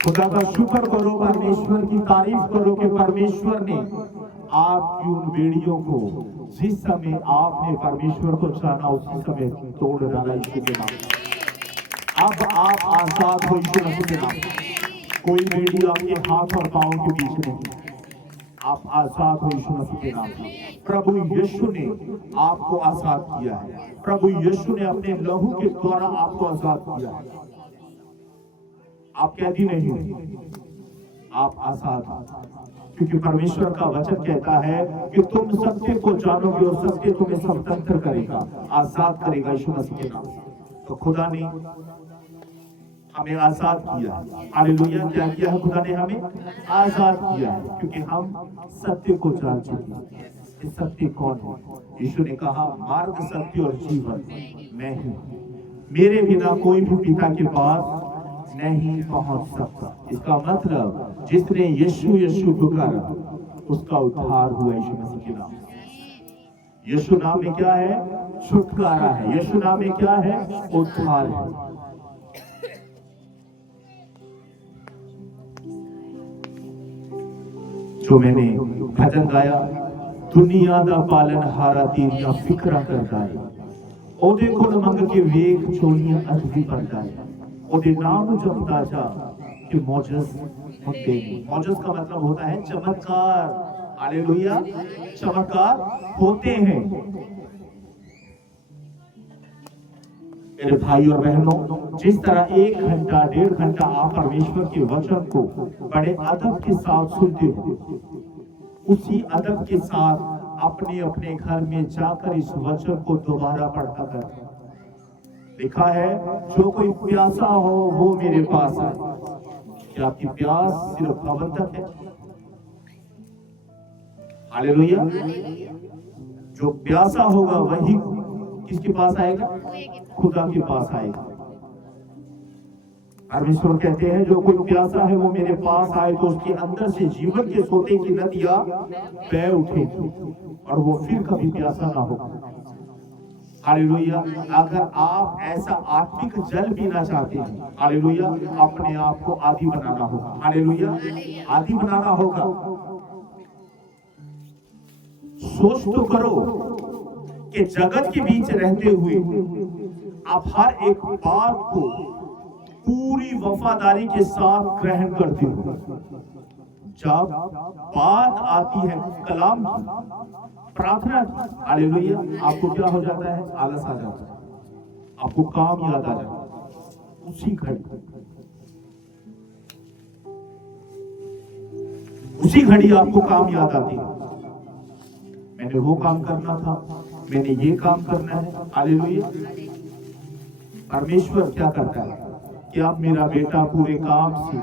खुदा का शुक्र करो, परमेश्वर की तारीफ करो कि परमेश्वर ने आपकी उन बेड़ियों को जिस समय आपने परमेश्वर को जाना उसी समय तोड़ डाला यीशु के नाम में। अब आप आजाद हो यीशु मसीह के नाम में। कोई बेड़ी आपके हाथ और पांव के बीच नहीं, आप आजाद हो यीशु मसीह के नाम में। प्रभु यीशु ने आपको आजाद किया है, प्रभु यीशु ने अपने लहू के द्वारा आपको आजाद किया है। आप कैदी नहीं हो, आप आजाद हो, क्योंकि परमेश्वर का वचन कहता है कि तुम सत्य को जानोगे और सत्य तुम्हें स्वतंत्र करेगा, आजाद करेगा यीशु मसीह के नाम से। तो खुदा ने हमें आजाद किया है, हालेलुया। क्या किया है? खुदा ने हमें आजाद किया है, क्योंकि हम सत्य को जान चुके हैं। सत्य कौन है? यीशु ने कहा, मार्ग, सत्य और जीवन मैं ही, मेरे बिना कोई भी पिता के पास नहीं पहुंच सकता। इसका मतलब जिसने यीशु यीशु पुकारा उसका उद्धार हुआ यीशु मसीह के नाम। यीशु नाम में क्या है? छुटकारा है। यीशु नाम में क्या है? उद्धार है। जो मैंने भजन गाया, दुनिया दा पालन हारा तेरिया फिक्रा करता है, ओदे कोल मंग के वेख चोलियां अज भी भरता है, ओदे नाम जपदा जा कि मौजस होते हैं। मौजस का मतलब होता है चमत्कार। हालेलुया, चमत्कार होते हैं। मेरे भाई और बहनों, जिस तरह 1 घंटा 1.5 घंटा आप परमेश्वर के वचन को बड़े अदब के साथ सुनते हो, उसी अदब के साथ अपने अपने घर में जाकर इस वचन को दोबारा पढ़ा कर। लिखा है, जो कोई प्यासा हो वो मेरे पास आए। क्या आपकी प्यास सिर्फ भवन तक है? हालेलुया। जो प्यासा होगा वही किसके पास आएगा? खुदा के पास आएगा। परमेश्वर कहते हैं, जो कोई प्यासा है वो मेरे पास आए तो उसके अंदर से जीवन के सोते की नदियां बह उठेगी और वो फिर कभी प्यासा ना हो। हालेलुया। अगर आप ऐसा आत्मिक जल पीना चाहते हैं, हालेलुया, अपने आप को आदी बनाना होगा। हालेलुया, आदी बनाना होगा। सोच तो करो कि जगत के बीच रहते हुए आप हर एक बात को पूरी वफादारी के साथ ग्रहण करते हो। जब बात आती है कलाम की, प्रार्थना की, हालेलुया, आपको क्या हो जाता है? आलस आ जाता है, आपको काम याद आ जाता है। उसी घड़ी आपको काम याद आती है। मैंने वो काम करना था, मैंने ये काम करना है। हालेलुया। परमेश्वर क्या करता है कि अब मेरा बेटा पूरे काम से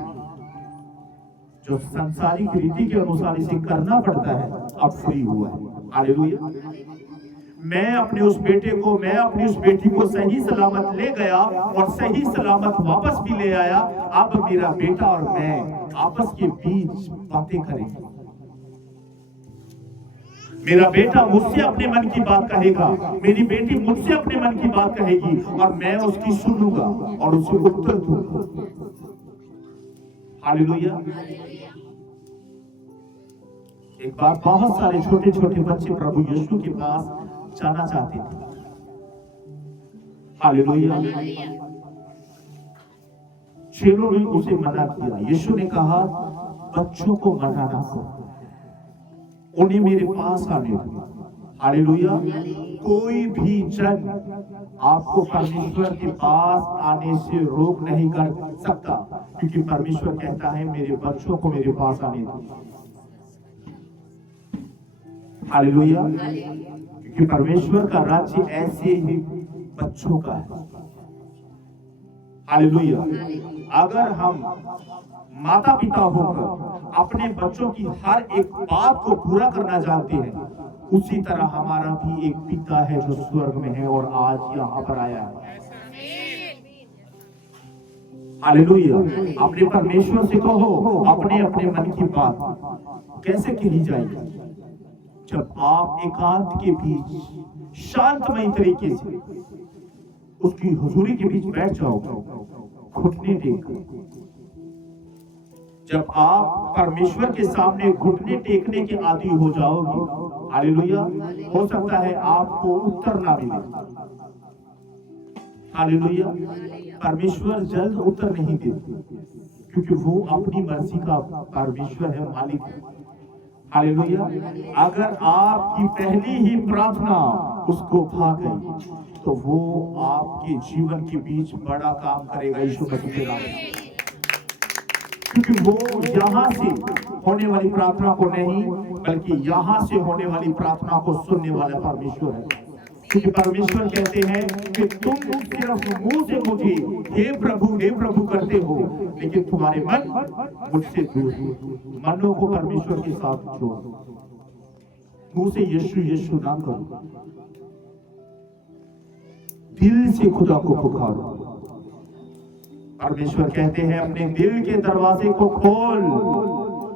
जो संसारिक रीति के अनुसार इसे करना पड़ता है, अब फ्री हुआ है। हालेलुया। मैं अपने उस बेटे को, मैं अपनी उस बेटी को सही सलामत ले गया और सही सलामत वापस भी ले आया। अब मेरा बेटा और मैं आपस के बीच बातें करेंगे। मेरा बेटा मुझसे अपने मन की बात कहेगा, मेरी बेटी मुझसे अपने मन की बात कहेगी और मैं उसकी सुनूंगा और उसे उत्तर दूंगा। हालेलुया। एक बार बहुत सारे छोटे छोटे बच्चे प्रभु यीशु के पास जाना चाहते थे। हालेलुया। चेलों ने उसे मना किया। यीशु ने कहा, बच्चों को मना ना करो, उन्हें मेरे पास आने दो। हालेलुया। कोई भी जन आपको परमेश्वर के पास आने से रोक नहीं कर सकता, क्योंकि परमेश्वर कहता है, मेरे बच्चों को मेरे पास आने दो। हालेलुया। क्योंकि परमेश्वर का राज्य ऐसे ही बच्चों का है। हालेलुया। अगर हम माता पिता होकर अपने बच्चों की हर एक बात को पूरा करना जानते हैं, उसी तरह हमारा भी एक पिता है जो स्वर्ग में है और आज यहाँ पर आया है। हालेलुया। अपने परमेश्वर से कहो अपने अपने मन की बात। कैसे कही जाएगी? जब आप एकांत के बीच शांतमय तरीके से उसकी हुजूरी के बीच बैठ जाओगे, घुटने टेक। जब आप परमेश्वर के सामने घुटने टेकने के आदी हो जाओगे, हालेलुया, हो सकता है आपको उत्तर ना मिले। हालेलुया। परमेश्वर जल्द उत्तर नहीं देते, क्योंकि वो अपनी मर्जी का परमेश्वर है, मालिक है। हालेलुया। अगर आपकी पहली ही प्रार्थना उसको भा गई, तो वो आपके जीवन के बीच बड़ा काम करेगा यीशु मसीह के नाम में। क्योंकि वो यहाँ से होने वाली प्रार्थना को नहीं, बल्कि यहाँ से होने वाली प्रार्थना को सुनने वाला परमेश्वर है। क्योंकि परमेश्वर कहते हैं कि तुम सिर्फ मुंह से मुझे हे प्रभु करते हो, लेकिन तुम्हारे मन मुझसे दूर है। मनों को परमेश्वर के साथ जोड़ो, मुंह से यीशु यीशु ना करो, दिल से खुदा को पुकारो। परमेश्वर कहते हैं, अपने दिल के दरवाजे को खोल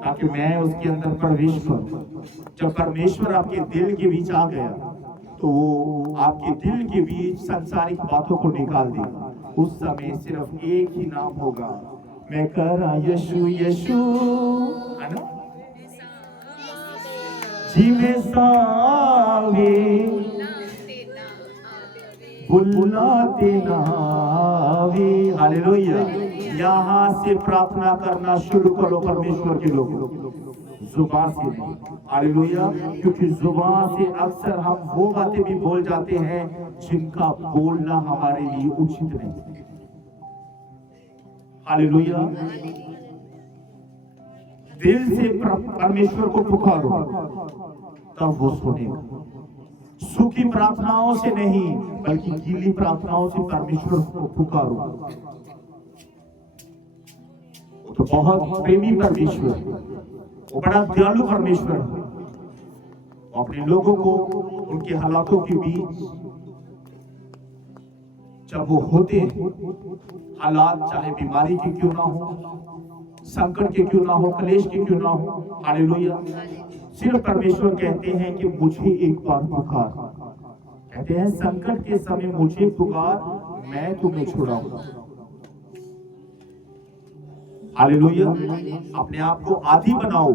ताकि मैं उसके अंदर प्रवेश करूं। जब परमेश्वर आपके दिल के बीच आ गया, तो वो आपके दिल के बीच संसारिक बातों को निकाल देगा। उस समय सिर्फ एक ही नाम होगा, मैं करा यीशु यीशु, है ना? जिमें सावे बुलाते ना आवे। हालेलुया। यहाँ से प्रार्थना करना शुरू करो परमेश्वर के लोग, जुबान से नहीं। हालेलुया। क्योंकि जुबान से अक्सर हम वो बातें भी बोल जाते हैं जिनका बोलना हमारे लिए उचित नहीं। हालेलुया। दिल से परमेश्वर को पुकारो तब वो सुनेगा। सूखी प्रार्थनाओं से नहीं बल्कि गीली प्रार्थनाओं से परमेश्वर को पुकारो। तो बहुत प्रेमी परमेश्वर, वो बड़ा दयालु परमेश्वर है। अपने लोगों को उनके हालातों के बीच जब वो होते हैं, हालात चाहे बीमारी के क्यों ना हो, संकट के क्यों ना हो, क्लेश के क्यों ना हो, हालेलुया, सिर्फ परमेश्वर कहते हैं कि मुझे एक बार पुकार। कहते हैं संकट के समय मुझे पुकार, मैं तुम्हें छुड़ाऊंगा। हालेलुया। अपने आप को आदी बनाओ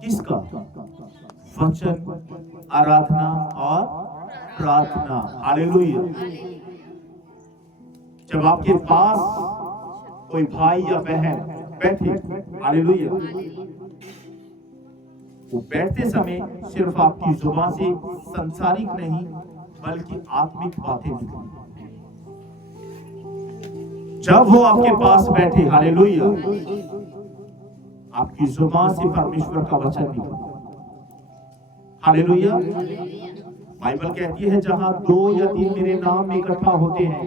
किसका? वचन, आराधना और प्रार्थना। हालेलुया। जब आपके पास कोई भाई या बहन बैठे, हालेलुया, वो बैठते समय सिर्फ आपकी जुबान से संसारिक नहीं बल्कि आत्मिक बातें निकलें। जब वो आपके पास बैठे, हालेलुया, आपकी जुबान से परमेश्वर का वचन निकले। हालेलुया। बाइबल कहती है जहां 2 या 3 मेरे नाम में इकट्ठा होते हैं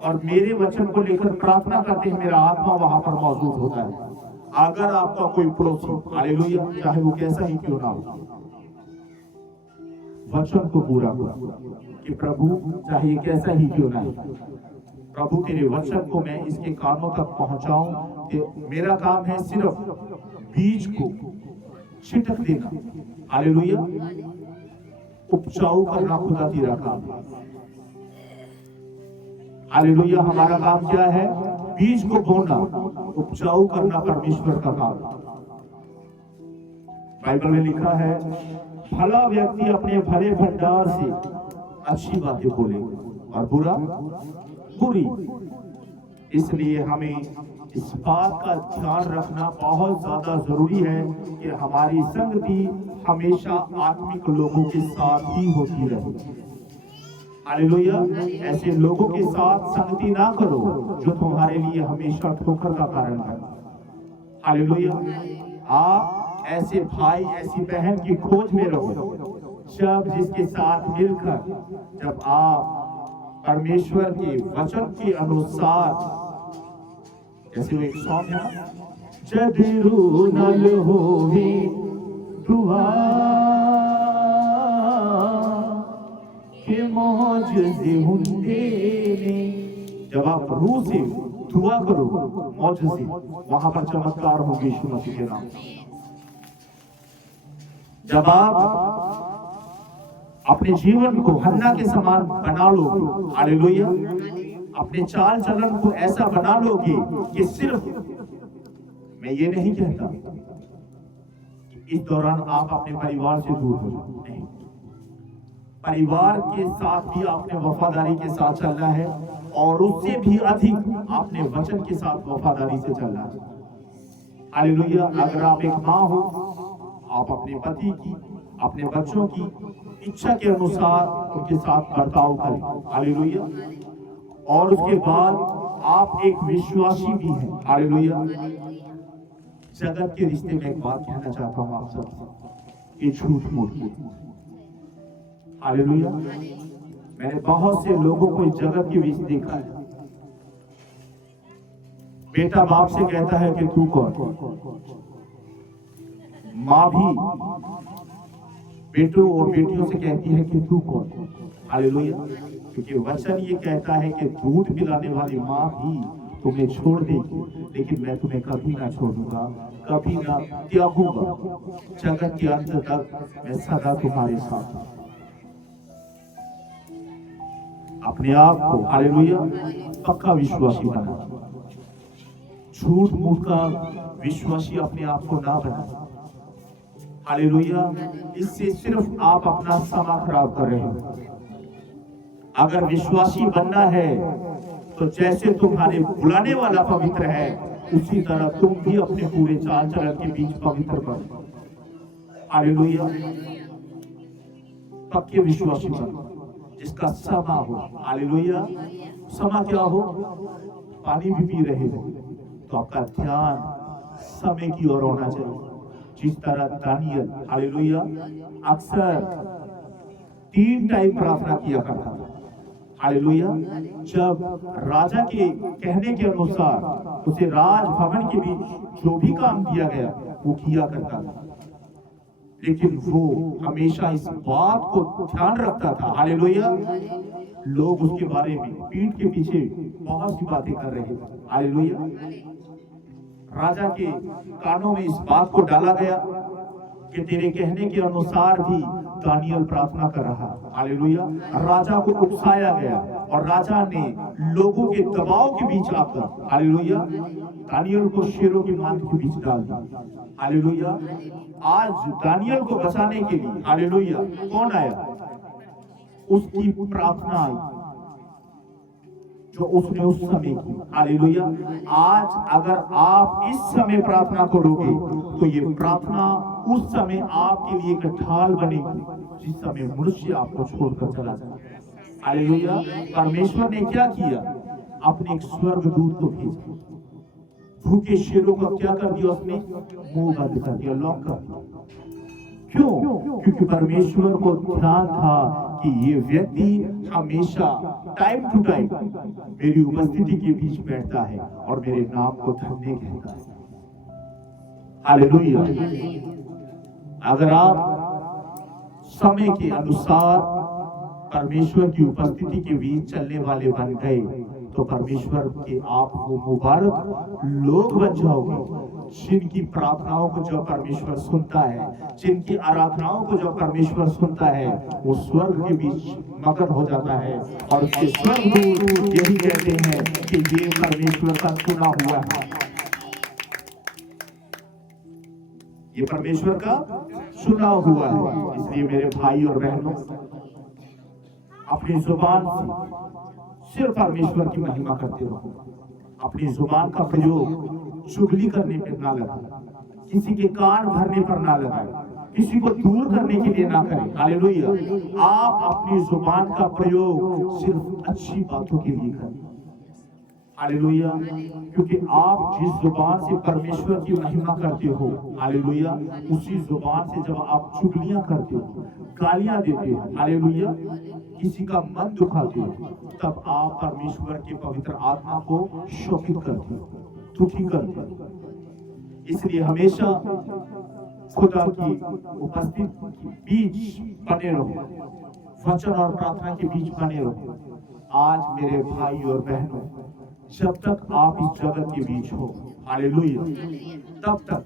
और मेरे वचन को लेकर प्रार्थना करते हैं, मेरा आत्मा वहां पर मौजूद होता है। अगर आपका कोई पड़ोसी, हालेलुया, चाहे वो कैसा ही क्यों ना हो, वचन को पूरा करो कि प्रभु चाहे कैसा ही क्यों ना हो, प्रभु तेरे वचन को मैं इसके कानों तक पहुंचाऊं। कि मेरा काम है सिर्फ बीज को छिटक देना, हालेलुया, उपजाऊ करना खुदा तेरा काम। हालेलुया। हमारा काम क्या है? बीज को बोना, उपजाऊ करना परमेश्वर का काम। बाइबल में लिखा है भला व्यक्ति अपने भले भंडार से अच्छी बातें बोलेगा और बुरा बुरी। इसलिए हमें इस बात का ध्यान रखना बहुत ज्यादा जरूरी है कि हमारी संगति हमेशा आत्मिक लोगों के साथ ही होती रहे। हालेलुया। ऐसे लोगों के साथ संगति ना करो जो तुम्हारे लिए हमेशा ठोकर का कारण है। हालेलुया। आप ऐसे भाई, ऐसी बहन की खोज में रहो जब जिसके साथ मिलकर जब आप परमेश्वर के वचन के अनुसार, जैसे वो एक सॉन्ग है ना, जदरू नल होवे दुआ के मौजज़े हुंदे ने। जब आप रूह से दुआ करो, मौजज़े, वहां पर चमत्कार होंगे यीशु मसीह के नाम। जब आप अपने जीवन को हन्ना के समान बना लोगे, हालेलुया, अपने चाल चलन को ऐसा बना लोगे कि सिर्फ, मैं ये नहीं कहता कि इस दौरान आप अपने परिवार से दूर हो जाओ, नहीं, परिवार के साथ भी आपने वफादारी के साथ चलना है और उससे भी अधिक आपने वचन के साथ वफादारी से चलना है। हालेलुया। अगर आप एक माँ हो, आप अपने पति की, अपने बच्चों की इच्छा के अनुसार उनके साथ बर्ताव करें, हालेलुया। और उसके बाद आप एक विश्वासी भी हैं, हालेलुया। जगत के रिश्ते में एक बात कहना चाहता हूं आप सबसे, ये झूठ मूठ, हालेलुया। मैंने बहुत से लोगों को इस जगत के बीच देखा है। बेटा बाप से कहता है कि तू कौन, माँ भी बेटों और बेटियों से कहती है कि तू कौन, हालेलुया। क्योंकि वचन ये कहता है कि दूध पिलाने वाली माँ भी तुम्हें छोड़ देगी, लेकिन मैं तुम्हें कभी ना छोड़ूंगा, कभी ना त्यागूंगा, जगत के अंत तक मैं सदा तुम्हारे साथ हूं। अपने आप को, हालेलुया, पक्का विश्वासी बना, झूठ मूठ का विश्वासी अपने आप को ना बना। हालेलुया। इससे सिर्फ आप अपना समय खराब कर रहे हो। अगर विश्वासी बनना है तो जैसे तुम्हारे बुलाने वाला पवित्र है, उसी तरह तुम भी अपने पूरे चाल चलन के बीच पवित्र बनो। हालेलुया। पक्के विश्वासी बनो जिसका समा हो। हालेलुया। समा क्या हो? पानी भी पी रहे हो तो आपका ध्यान समय की ओर होना चाहिए। जिस तरह दानियल, हालेलुया, अक्सर 3 टाइम प्रार्थना किया करता था। हालेलुया। जब राजा के कहने के अनुसार उसे राजभवन के बीच जो भी काम दिया गया वो किया करता था, लेकिन वो हमेशा इस बात को ध्यान रखता था, हालेलुया, लोग उसके बारे में पीठ के पीछे बहुत सी बातें कर रहे थे। हालेलुया। राजा के कानों में इस बात को डाला गया कि तेरे कहने के अनुसार भी दानियल प्रार्थना कर रहा। हालेलुया। राजा को उकसाया गया और राजा ने लोगों के दबाव के बीच आकर, हालेलुया, दानियल को शेरों की मांद के बीच डाल दिया। हालेलुया। आज दानियल को बचाने के लिए, हालेलुया, कौन आया? उसकी प्रार्थना आई जो उसने उस समय की। हालेलुया। आज अगर आप इस समय प्रार्थना करोगे तो ये प्रार्थना उस समय आपके लिए एक ढाल बनेगी जिस समय मनुष्य आपको छोड़कर चला जाए। हालेलुया। परमेश्वर ने क्या किया? अपने एक स्वर्गदूत को भेजा। भूखे शेरों का क्या कर दिया? उसने मुंह बंद कर दिया, लॉक कर दिया। क्यों? क्योंकि परमेश्वर को ध्यान था कि ये व्यक्ति हमेशा टाइम टू टाइम मेरी उपस्थिति के बीच बैठता है और मेरे नाम को धन्य कहता है। हालेलुया। अगर आप समय के अनुसार परमेश्वर की उपस्थिति के बीच चलने वाले बन गए तो परमेश्वर के आप वो मुबारक लोग बन जाओगे जिनकी प्रार्थनाओं को जब परमेश्वर सुनता है, जिनकी आराधनाओं को जब परमेश्वर सुनता है, वो स्वर्ग के बीच मगन हो जाता है और उसके स्वर्गदूत यही कहते हैं कि ये परमेश्वर का चुना हुआ है। ये परमेश्वर का चुना हुआ है। इसलिए मेरे भाई और बहनों, अपनी जुबान से सिर्फ परमेश्वर की महिमा करते रहो। अपनी जुबान का प्रयोग चुगली करने पर ना लगाए, किसी के कान भरने पर ना लगाए, किसी को दूर करने के लिए ना करें। हालेलुया। आप अपनी जुबान का प्रयोग सिर्फ अच्छी बातों के लिए करें। हालेलुया। क्योंकि आप जिस जुबान से परमेश्वर की महिमा करते हो, हालेलुया, उसी जुबान से जब आप चुगलियां करते हो, गालियां देते हो, हालेलुया, किसी का मन दुखाते हो, तब आप परमेश्वर के पवित्र आत्मा को शोकित करते हो, दुखी करते हो। इसलिए हमेशा खुदा की उपस्थिति के बीच बने रहो, वचन और प्रार्थना के बीच बने रहो। आज मेरे भाई और बहनों, जब तक आप इस जगत के बीच हो, हालेलुया, तब तक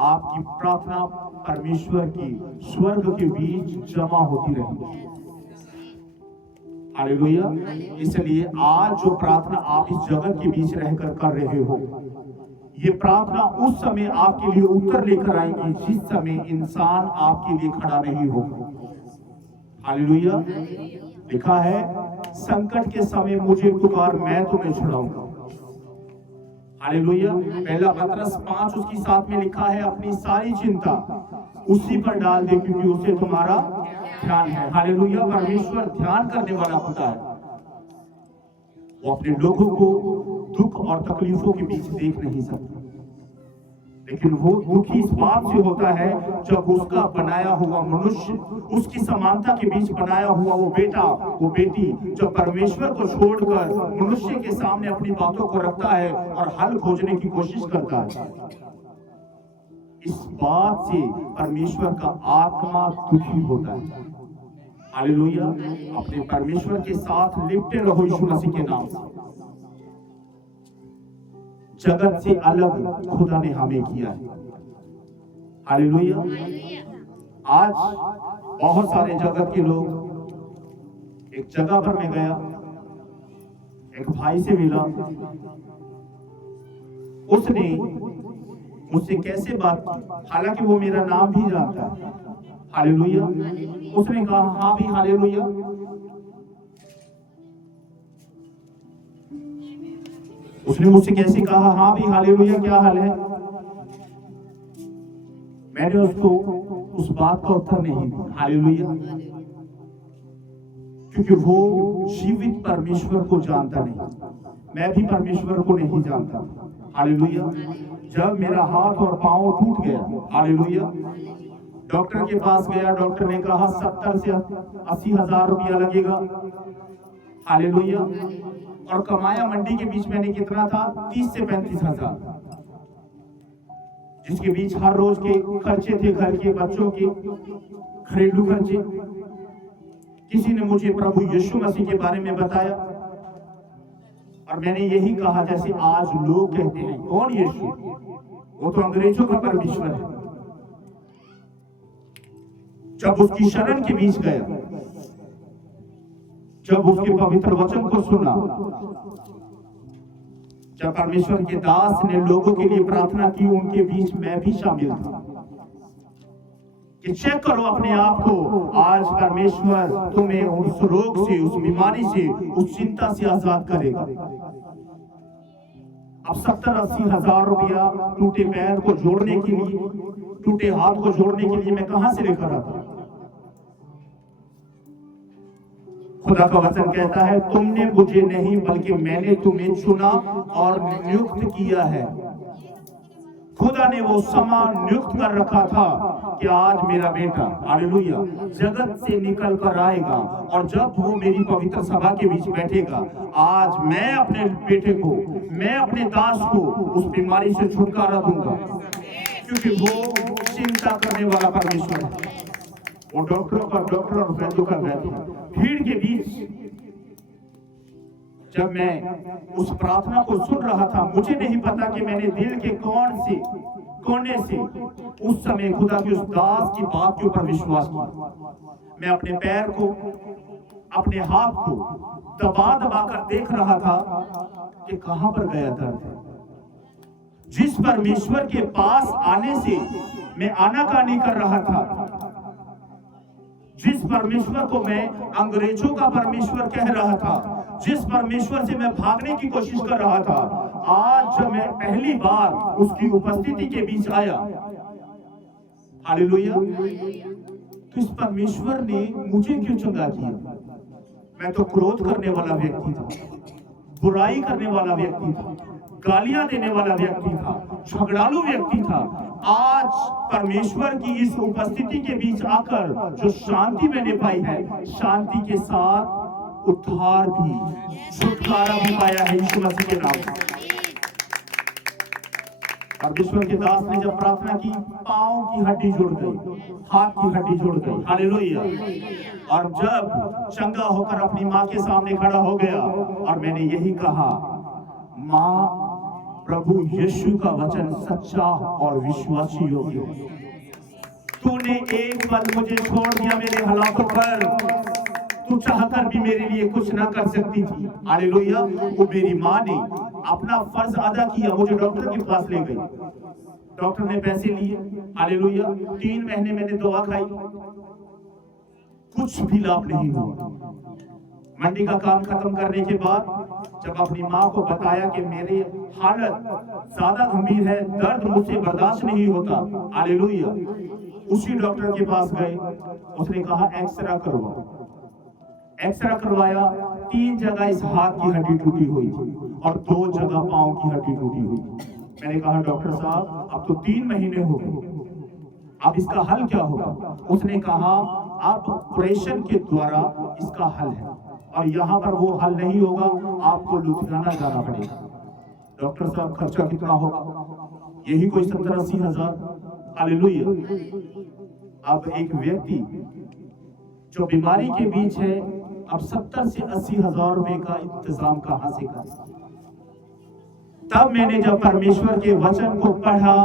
आपकी प्रार्थना परमेश्वर की स्वर्ग के बीच जमा होती रहेगी। हालेलुया। इसलिए आज जो प्रार्थना आप इस जगत के बीच रहकर कर रहे हो, ये प्रार्थना उस समय आपके लिए उत्तर लेकर आएंगी जिस समय इंसान आपके लिए खड़ा नहीं होगा। हालेलुया। लिखा है, संकट के समय मुझे पुकार, मैं तुम्हें छुड़ाऊंगा। हालेलुया। पहला पतरस 5 उसकी 7 में लिखा है, अपनी सारी चिंता उसी पर डाल दे क्योंकि उसे तुम्हारा ध्यान है। हालेलुया। परमेश्वर ध्यान करने वाला होता है। वो अपने लोगों को दुख और तकलीफों के बीच देख नहीं सकता, लेकिन वो दुखी इस बात से होता है जब उसका बनाया हुआ मनुष्य, उसकी समानता के बीच बनाया हुआ वो बेटा, वो बेटी जब परमेश्वर को छोड़कर मनुष्य के सामने अपनी बातों को रखता है और हल खोजने की कोशिश करता है। इस बात से परमेश्वर का आत्मा दुखी होता है। हालेलुया। अपने परमेश्वर के साथ लिपटे रहो यीशु मसीह के नाम से। जगत से अलग खुदा ने हमें किया है। हालेलुया। आज बहुत सारे जगत के लोग, एक जगह पर मैं गया, एक भाई से मिला, उसने मुझसे कैसे बात की, हालांकि वो मेरा नाम भी जानता है। हालेलुया। उसने कहा हाँ भी हालेलुया। उसने मुझसे कैसे कहा हाँ भी हालेलुया, क्या हाल है? मैंने उसको उस बात का उत्तर नहीं दिया। हालेलुया। क्योंकि वो जीवित परमेश्वर को जानता नहीं, मैं भी परमेश्वर को नहीं जानता। हालेलुया। जब मेरा हाथ और पांव टूट गया, हालेलुया, डॉक्टर के पास गया, डॉक्टर ने कहा 70 से 80 हजार रुपया लगेगा। हालेलुया। और कमाया मंडी के बीच मैंने कितना था? 30 से 35 हजार, जिसके बीच हर रोज के खर्चे थे, घर के, बच्चों के घरेलू खर्चे। किसी ने मुझे प्रभु यीशु मसीह के बारे में बताया और मैंने यही कहा जैसे आज लोग कहते हैं, कौन यीशु? वो तो अंग्रेजों का परमेश्वर है। जब उसकी शरण के बीच गया, जब उसके पवित्र वचन को सुना, जब परमेश्वर के दास ने लोगों के लिए प्रार्थना की, उनके बीच मैं भी शामिल था कि चेक करो अपने आप को, आज परमेश्वर तुम्हें उस रोग से, उस बीमारी से, उस चिंता से आजाद करेगा। अब 70-80 हजार रुपया टूटे पैर को जोड़ने के लिए, टूटे हाथ को जोड़ने के लिए मैं कहां से लेकर आता? खुदा का वचन कहता है, तुमने मुझे नहीं बल्कि मैंने तुम्हें चुना और नियुक्त किया है। खुदा ने वो समय नियुक्त कर रखा था कि आज मेरा बेटा, हालेलुया, जगत से निकल कर आएगा और जब वो मेरी पवित्र सभा के बीच बैठेगा, आज मैं अपने बेटे को, मैं अपने दास को उस बीमारी से छुटकारा दूंगा, क्योंकि वो चिंता करने वाला परमेश्वर है। वो डॉक्टरों का डॉक्टर और वैद्यों का वैद्य है। भीड़ के बीच जब मैं उस प्रार्थना को सुन रहा था, मुझे नहीं पता कि मैंने दिल के कौन से कोने से उस समय खुदा के उस दास की बात के ऊपर विश्वास किया। मैं अपने पैर को, अपने हाथ को दबा दबा कर देख रहा था कि कहां पर गया दर्द। जिस परमेश्वर के पास आने से मैं आनाकानी कर रहा था, जिस परमेश्वर को मैं अंग्रेजों का परमेश्वर कह रहा था, जिस परमेश्वर से मैं भागने की कोशिश कर रहा था, आज जब मैं पहली बार उसकी उपस्थिति के बीच आया, हालेलुया, तो इस परमेश्वर ने मुझे क्यों चंगा किया? मैं तो क्रोध करने वाला व्यक्ति था, बुराई करने वाला व्यक्ति था, गालियां देने वाला व्यक्ति था, झगड़ालू व्यक्ति था। आज परमेश्वर की इस उपस्थिति के बीच आकर जो शांति मैंने पाई है, शांति के साथ उद्धार भी, छुटकारा भी पाया है यीशु मसीह के नाम से। परमेश्वर के दास ने जब प्रार्थना की, पांव की हड्डी जुड़ गई, हाथ की हड्डी जुड़ गई, हालेलुया। और जब चंगा होकर अपनी माँ के सामने खड़ा हो गया और मैंने यही कहा, माँ, प्रभु यीशु का वचन सच्चा और विश्वासी योग्य है। तूने एक पल मुझे छोड़ दिया मेरे हालातों पर, तू चाहकर भी मेरे लिए कुछ ना कर सकती थी। हालेलुया। वो मेरी माँ ने अपना फर्ज अदा किया, मुझे डॉक्टर के पास ले गई, डॉक्टर ने पैसे लिए, हालेलुया। 3 महीने मैंने दवा खाई, कुछ भी लाभ नहीं हुआ। मंडी का काम खत्म करने के बाद जब अपनी माँ को बताया कि मेरी हालत ज्यादा गंभीर है, दर्द मुझसे बर्दाश्त नहीं होता, हालेलुया, उसी डॉक्टर के पास गए, उसने कहा एक्सरे करवाओ। एक्सरे करवाया, 3 जगह इस हाथ की हड्डी टूटी हुई थी और 2 जगह पांव की हड्डी टूटी हुई थी। मैंने कहा डॉक्टर साहब, अब तो 3 महीने हो गए, अब इसका हल क्या होगा? उसने कहा आप ऑपरेशन के द्वारा इसका हल है, और यहाँ पर वो हल नहीं होगा, आपको लुधियाना जाना पड़ेगा। डॉक्टर साहब, खर्चा कितना होगा? यही कोई 70-80 हजार। हालेलुया। अब एक व्यक्ति जो बीमारी के बीच है, अब 70 से 80 हजार रुपए का इंतजाम कहां से कर? तब मैंने जब परमेश्वर के वचन को पढ़ा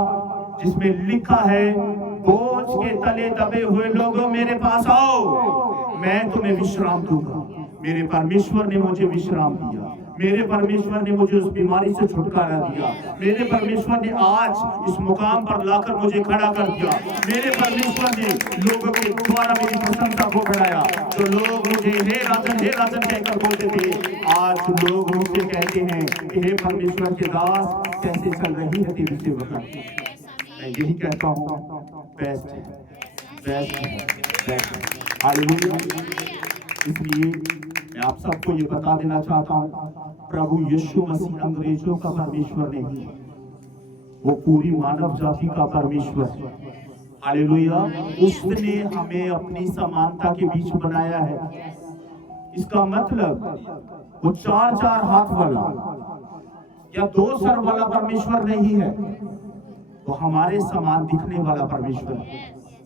जिसमें लिखा है, बोझ के तले दबे हुए लोगों मेरे पास आओ, मैं तुम्हें विश्राम दूंगा। मेरे परमेश्वर ने मुझे विश्राम दिया, मेरे परमेश्वर ने मुझे उस बीमारी से छुटकारा दिया। मेरे परमेश्वर ने आज इस मुकाम पर लाकर मुझे खड़ा कर दिया। मेरे परमेश्वर ने लोगों के द्वारा मेरी प्रशंसा को बढ़ाया। तो लोग मुझे हे राजन कहकर बोलते थे, आज लोग मुझसे कहते हैं कि हे परमेश्वर के दास, कैसे चल रही है तेरी सेवा। मैं यही कहता हूँ, बेस्ट है, बेस्ट है, बेस्ट है। हालेलुया। इसलिए मैं आप सबको ये बता देना चाहता हूँ, प्रभु यीशु मसीह अंग्रेजों का परमेश्वर नहीं, वो पूरी मानव जाति का परमेश्वर है। हालेलुया। उसने हमें अपनी समानता के बीच बनाया है। इसका मतलब वो 4 हाथ वाला या 2 सर वाला परमेश्वर नहीं है, वो हमारे समान दिखने वाला परमेश्वर है।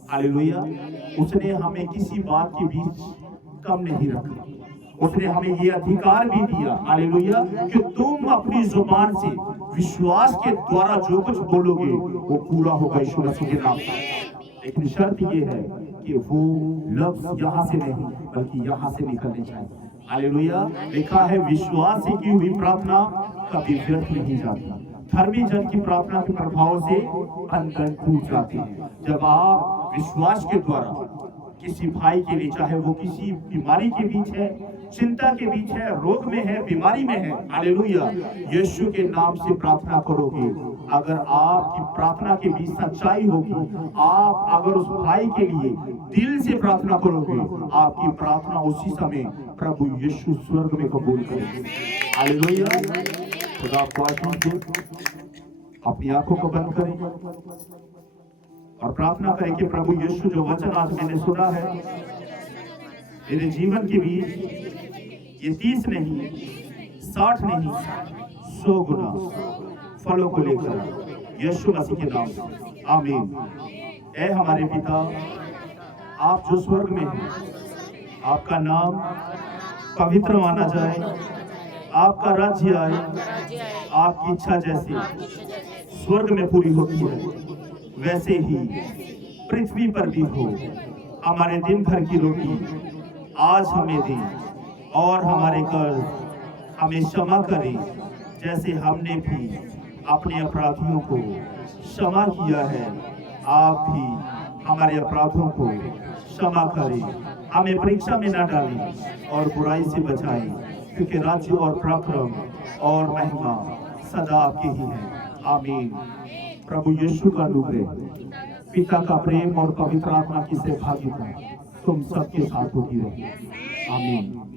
हालेलुया। उसने हमें किसी बात के बीच कम नहीं रखा। उसने हमें ये अधिकार भी दिया, हालेलुया, कि तुम अपनी जुबान से विश्वास के द्वारा जो कुछ बोलोगे वो पूरा होगा यीशु मसीह के नाम से। लेकिन शर्त ये है कि वो लफ्ज यहाँ से नहीं बल्कि यहाँ से निकलने चाहिए। हालेलुया। लिखा है, विश्वास से की हुई प्रार्थना कभी व्यर्थ नहीं जाती। धर्मी जन की प्रार्थना के प्रभाव से बंधन टूट जाते हैं। जब आप विश्वास के द्वारा किसी भाई के लिए, चाहे वो किसी बीमारी के बीच है, चिंता के बीच है, रोग में है, बीमारी में है, हालेलुया, यीशु के नाम से प्रार्थना करोगे, अगर आपकी प्रार्थना के बीच सच्चाई होगी, आप अगर उस भाई के लिए दिल से प्रार्थना करोगे, आपकी प्रार्थना उसी समय प्रभु यीशु स्वर्ग में कबूल करेंगे। हालेलुया। खुदा आपको आशीष दे। अपनी आंखों को बंद करें और प्रार्थना करें कि प्रभु यीशु जो वचन आज मैंने सुना है, मेरे जीवन के बीच ये 30 नहीं, 60 नहीं, 100 गुना फलों को लेकर यीशु मसीह के नाम से आमीन। ऐ हमारे पिता, आप जो स्वर्ग में हैं, आपका नाम पवित्र माना जाए, आपका राज्य आए, आपकी इच्छा जैसे स्वर्ग में पूरी होती है वैसे ही पृथ्वी पर भी हो। हमारे दिन भर की रोटी आज हमें दें और हमारे कर्ज हमें क्षमा करें जैसे हमने भी अपने अपराधियों को क्षमा किया है। आप भी हमारे अपराधों को क्षमा करें, हमें परीक्षा में न डालें और बुराई से बचाएं, क्योंकि राज्य और पराक्रम और महिमा सदा आपके ही है। आमीन। प्रभु यीशु का अनुग्रह, पिता का प्रेम और पवित्र आत्मा की सहभागिता तुम सबके साथ होती रहे। आमीन।